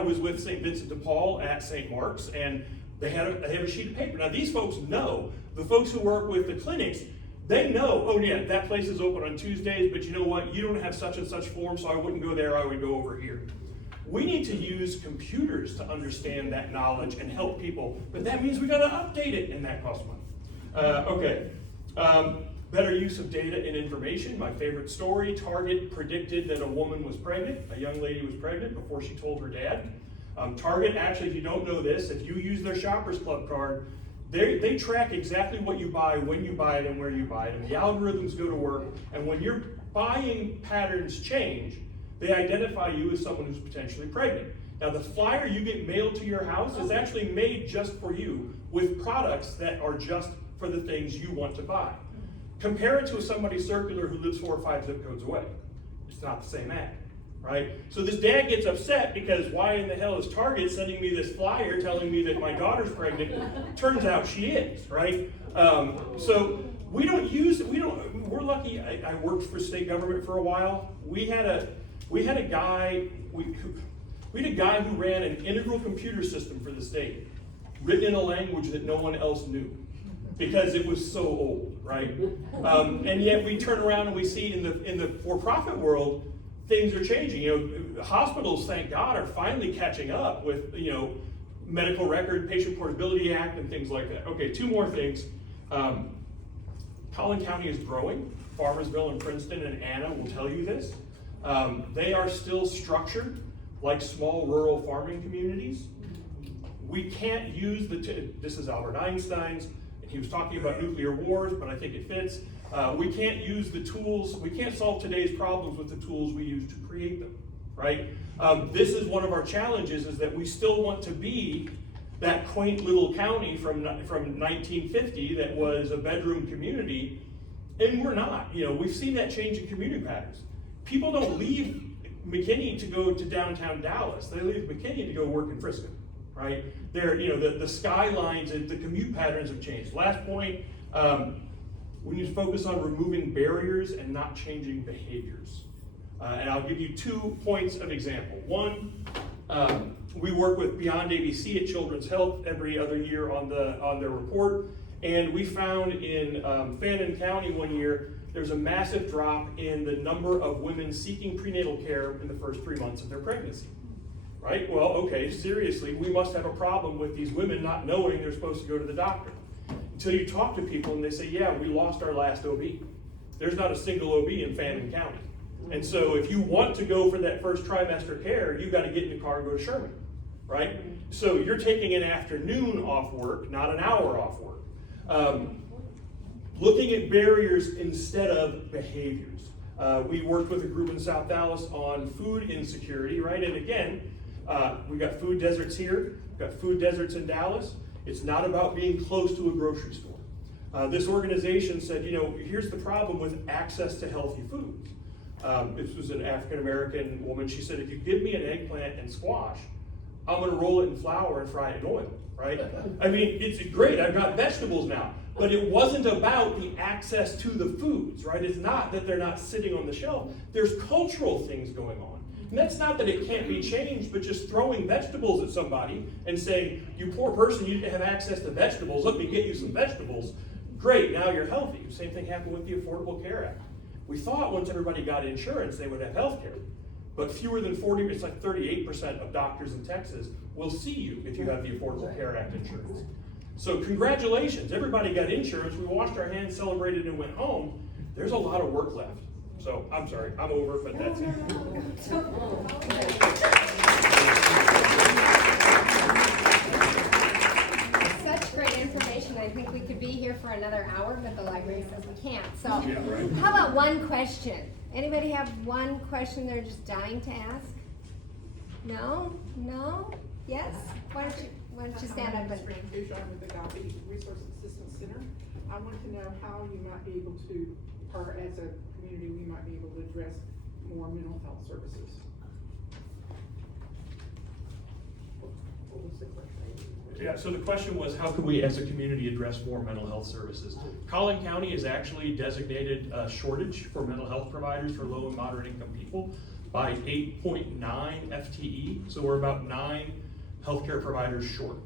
was with St. Vincent de Paul at St. Mark's, and they have a sheet of paper. Now these folks know, the folks who work with the clinics, they know, oh yeah, that place is open on Tuesdays, but you know what, you don't have such and such form, so I wouldn't go there, I would go over here. We need to use computers to understand that knowledge and help people, but that means we gotta update it, and that costs money. Better use of data and information. My favorite story, Target predicted that a woman was pregnant, a young lady was pregnant before she told her dad. Target, actually, if you don't know this, if you use their Shoppers Club card, they track exactly what you buy, when you buy it, and where you buy it, and the algorithms go to work, and when your buying patterns change, they identify you as someone who's potentially pregnant. Now the flyer you get mailed to your house is actually made just for you with products that are just for the things you want to buy. Compare it to somebody circular who lives 4 or 5 zip codes away. It's not the same ad, right? So this dad gets upset because why in the hell is Target sending me this flyer telling me that my daughter's pregnant? Turns out she is, right? So we're lucky. I worked for state government for a while. We had a guy who ran an integral computer system for the state, written in a language that no one else knew, because it was so old, right? And yet we turn around and we see in the for-profit world, things are changing. You know, hospitals, thank God, are finally catching up with, you know, Medical Record, Patient Portability Act, and things like that. Okay, 2 more things. Collin County is growing. Farmersville and Princeton and Anna will tell you this. They are still structured like small rural farming communities. We can't use this is Albert Einstein's. He was talking about nuclear wars, but I think it fits. We can't use the tools, we can't solve today's problems with the tools we use to create them, right? This is one of our challenges, is that we still want to be that quaint little county from 1950 that was a bedroom community, and we're not. You know, we've seen that change in commuting patterns. People don't leave McKinney to go to downtown Dallas. They leave McKinney to go work in Frisco. Right? There, you know, the skylines and the commute patterns have changed. Last point, we need to focus on removing barriers and not changing behaviors. And I'll give you 2 points of example. One, we work with Beyond ABC at Children's Health every other year on their report, and we found in Fannin County one year, there's a massive drop in the number of women seeking prenatal care in the first 3 months of their pregnancy. Right? Well, okay, seriously, we must have a problem with these women not knowing they're supposed to go to the doctor. Until you talk to people and they say, yeah, we lost our last OB. There's not a single OB in Fannin County. And so if you want to go for that first trimester care, you've got to get in the car and go to Sherman, right? So you're taking an afternoon off work, not an hour off work. Looking at barriers instead of behaviors. We worked with a group in South Dallas on food insecurity, right? And again, we got food deserts here, we've got food deserts in Dallas. It's not about being close to a grocery store. This organization said, you know, here's the problem with access to healthy foods. This was an African-American woman. She said, if you give me an eggplant and squash, I'm gonna roll it in flour and fry it in oil, right? I mean, it's great, I've got vegetables now. But it wasn't about the access to the foods, right? It's not that they're not sitting on the shelf. There's cultural things going on. And that's not that it can't be changed, but just throwing vegetables at somebody and saying, you poor person, you didn't have access to vegetables, let me get you some vegetables. Great, now you're healthy. Same thing happened with the Affordable Care Act. We thought once everybody got insurance, they would have health care. But fewer than 40, it's like 38% of doctors in Texas will see you if you have the Affordable Care Act insurance. So congratulations, everybody got insurance. We washed our hands, celebrated, and went home. There's a lot of work left. So I'm sorry, I'm over, but that's it. Such great information. I think we could be here for another hour, but the library says we can't. So Yeah, right. how about one question? Anybody have one question they're just dying to ask? No? No? Yes? Why don't you stand up and... I'm with the Diabetes Resource Assistance Center. I want to know how you might be able to, or as a community, we might be able to address more mental health services. What was the question? Yeah, so the question was, how could we as a community address more mental health services? Collin County is actually designated a shortage for mental health providers for low and moderate income people by 8.9 FTE. So we're about 9 healthcare providers short.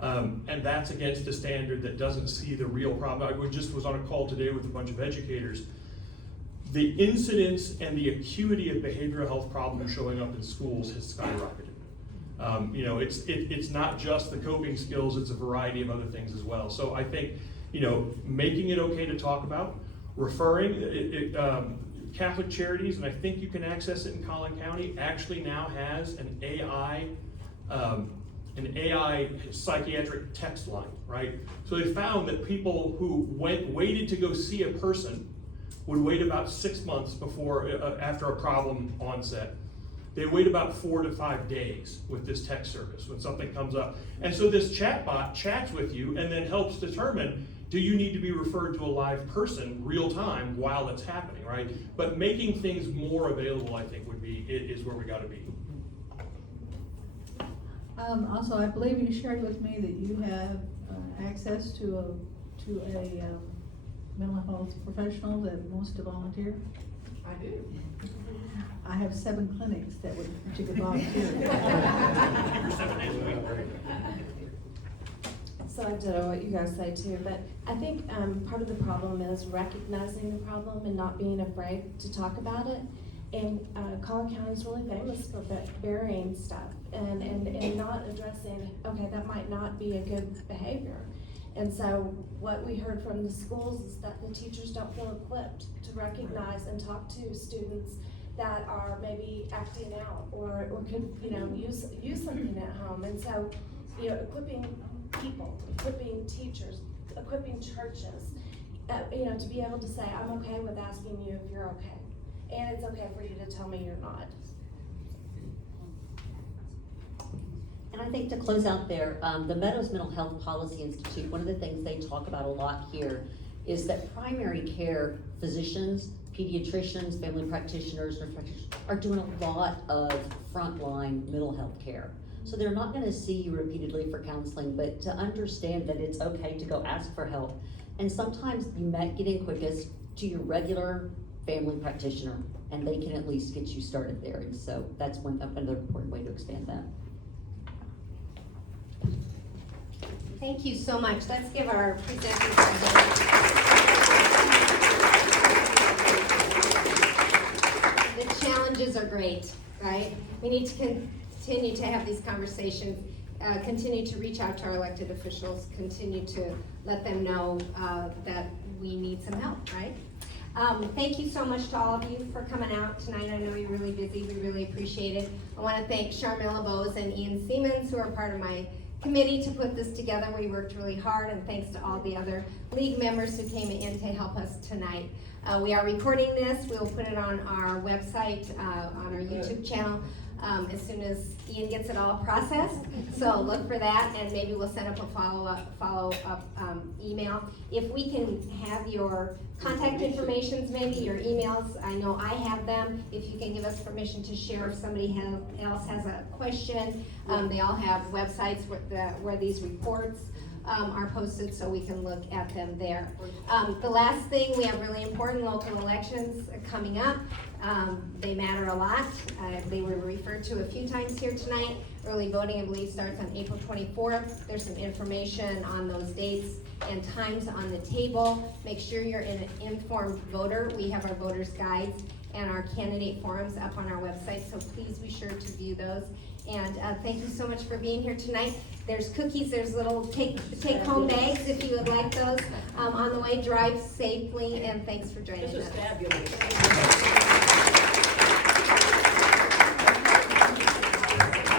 And that's against a standard that doesn't see the real problem. I just was on a call today with a bunch of educators. The incidence and the acuity of behavioral health problems showing up in schools has skyrocketed. You know, it's not just the coping skills, it's a variety of other things as well. So I think, you know, making it okay to talk about, referring, Catholic Charities, and I think you can access it in Collin County, actually now has an AI psychiatric text line, right? So they found that people who waited to go see a person would wait about 6 months before, after a problem onset. They wait about 4 to 5 days with this text service when something comes up. And so this chatbot chats with you and then helps determine, do you need to be referred to a live person real time while it's happening, right? But making things more available, I think, is where we gotta be. Also, I believe you shared with me that you have access to a mental health professional that wants to volunteer. I do. I have 7 clinics that you could volunteer. For 7 days a week, right? So I ditto what you guys say too, but I think part of the problem is recognizing the problem and not being afraid to talk about it. And Collin County is really famous for burying stuff and not addressing, okay, that might not be a good behavior. And so what we heard from the schools is that the teachers don't feel equipped to recognize and talk to students that are maybe acting out or could, you know, use something at home. And so, you know, equipping people, equipping teachers, equipping churches, you know, to be able to say, I'm okay with asking you if you're okay. And it's okay for you to tell me you're not. And I think to close out there, the Meadows Mental Health Policy Institute, one of the things they talk about a lot here is that primary care physicians, pediatricians, family practitioners, nurse practitioners are doing a lot of frontline mental health care. So they're not gonna see you repeatedly for counseling, but to understand that it's okay to go ask for help, And sometimes you might get in quickest to your regular family practitioner, and they can at least get you started there. And so that's another important way to expand that. Thank you so much. Let's give our presenters a hand. The challenges are great, right? We need to continue to have these conversations, continue to reach out to our elected officials, continue to let them know that we need some help, right? Thank you so much to all of you for coming out tonight. I know you're really busy. We really appreciate it. I want to thank Charmilla Bose and Ian Siemens, who are part of my committee to put this together. We worked really hard, and thanks to all the other league members who came in to help us tonight. We are recording this. We will put it on our website, on our YouTube channel, as soon as Ian gets it all processed. So look for that, and maybe we'll send up a follow-up email. If we can have your contact informations, maybe your emails, I know I have them. If you can give us permission to share if somebody else has a question. They all have websites where these reports are posted, so we can look at them there. The last thing, we have really important local elections coming up. They matter a lot. They were referred to a few times here tonight. Early voting, I believe, starts on April 24th. There's some information on those dates and times on the table. Make sure you're an informed voter. We have our voters' guides and our candidate forums up on our website, so please be sure to view those. And thank you so much for being here tonight. There's cookies, there's little take-home bags if you would like those. On the way, drive safely, and thanks for joining us. This is fabulous.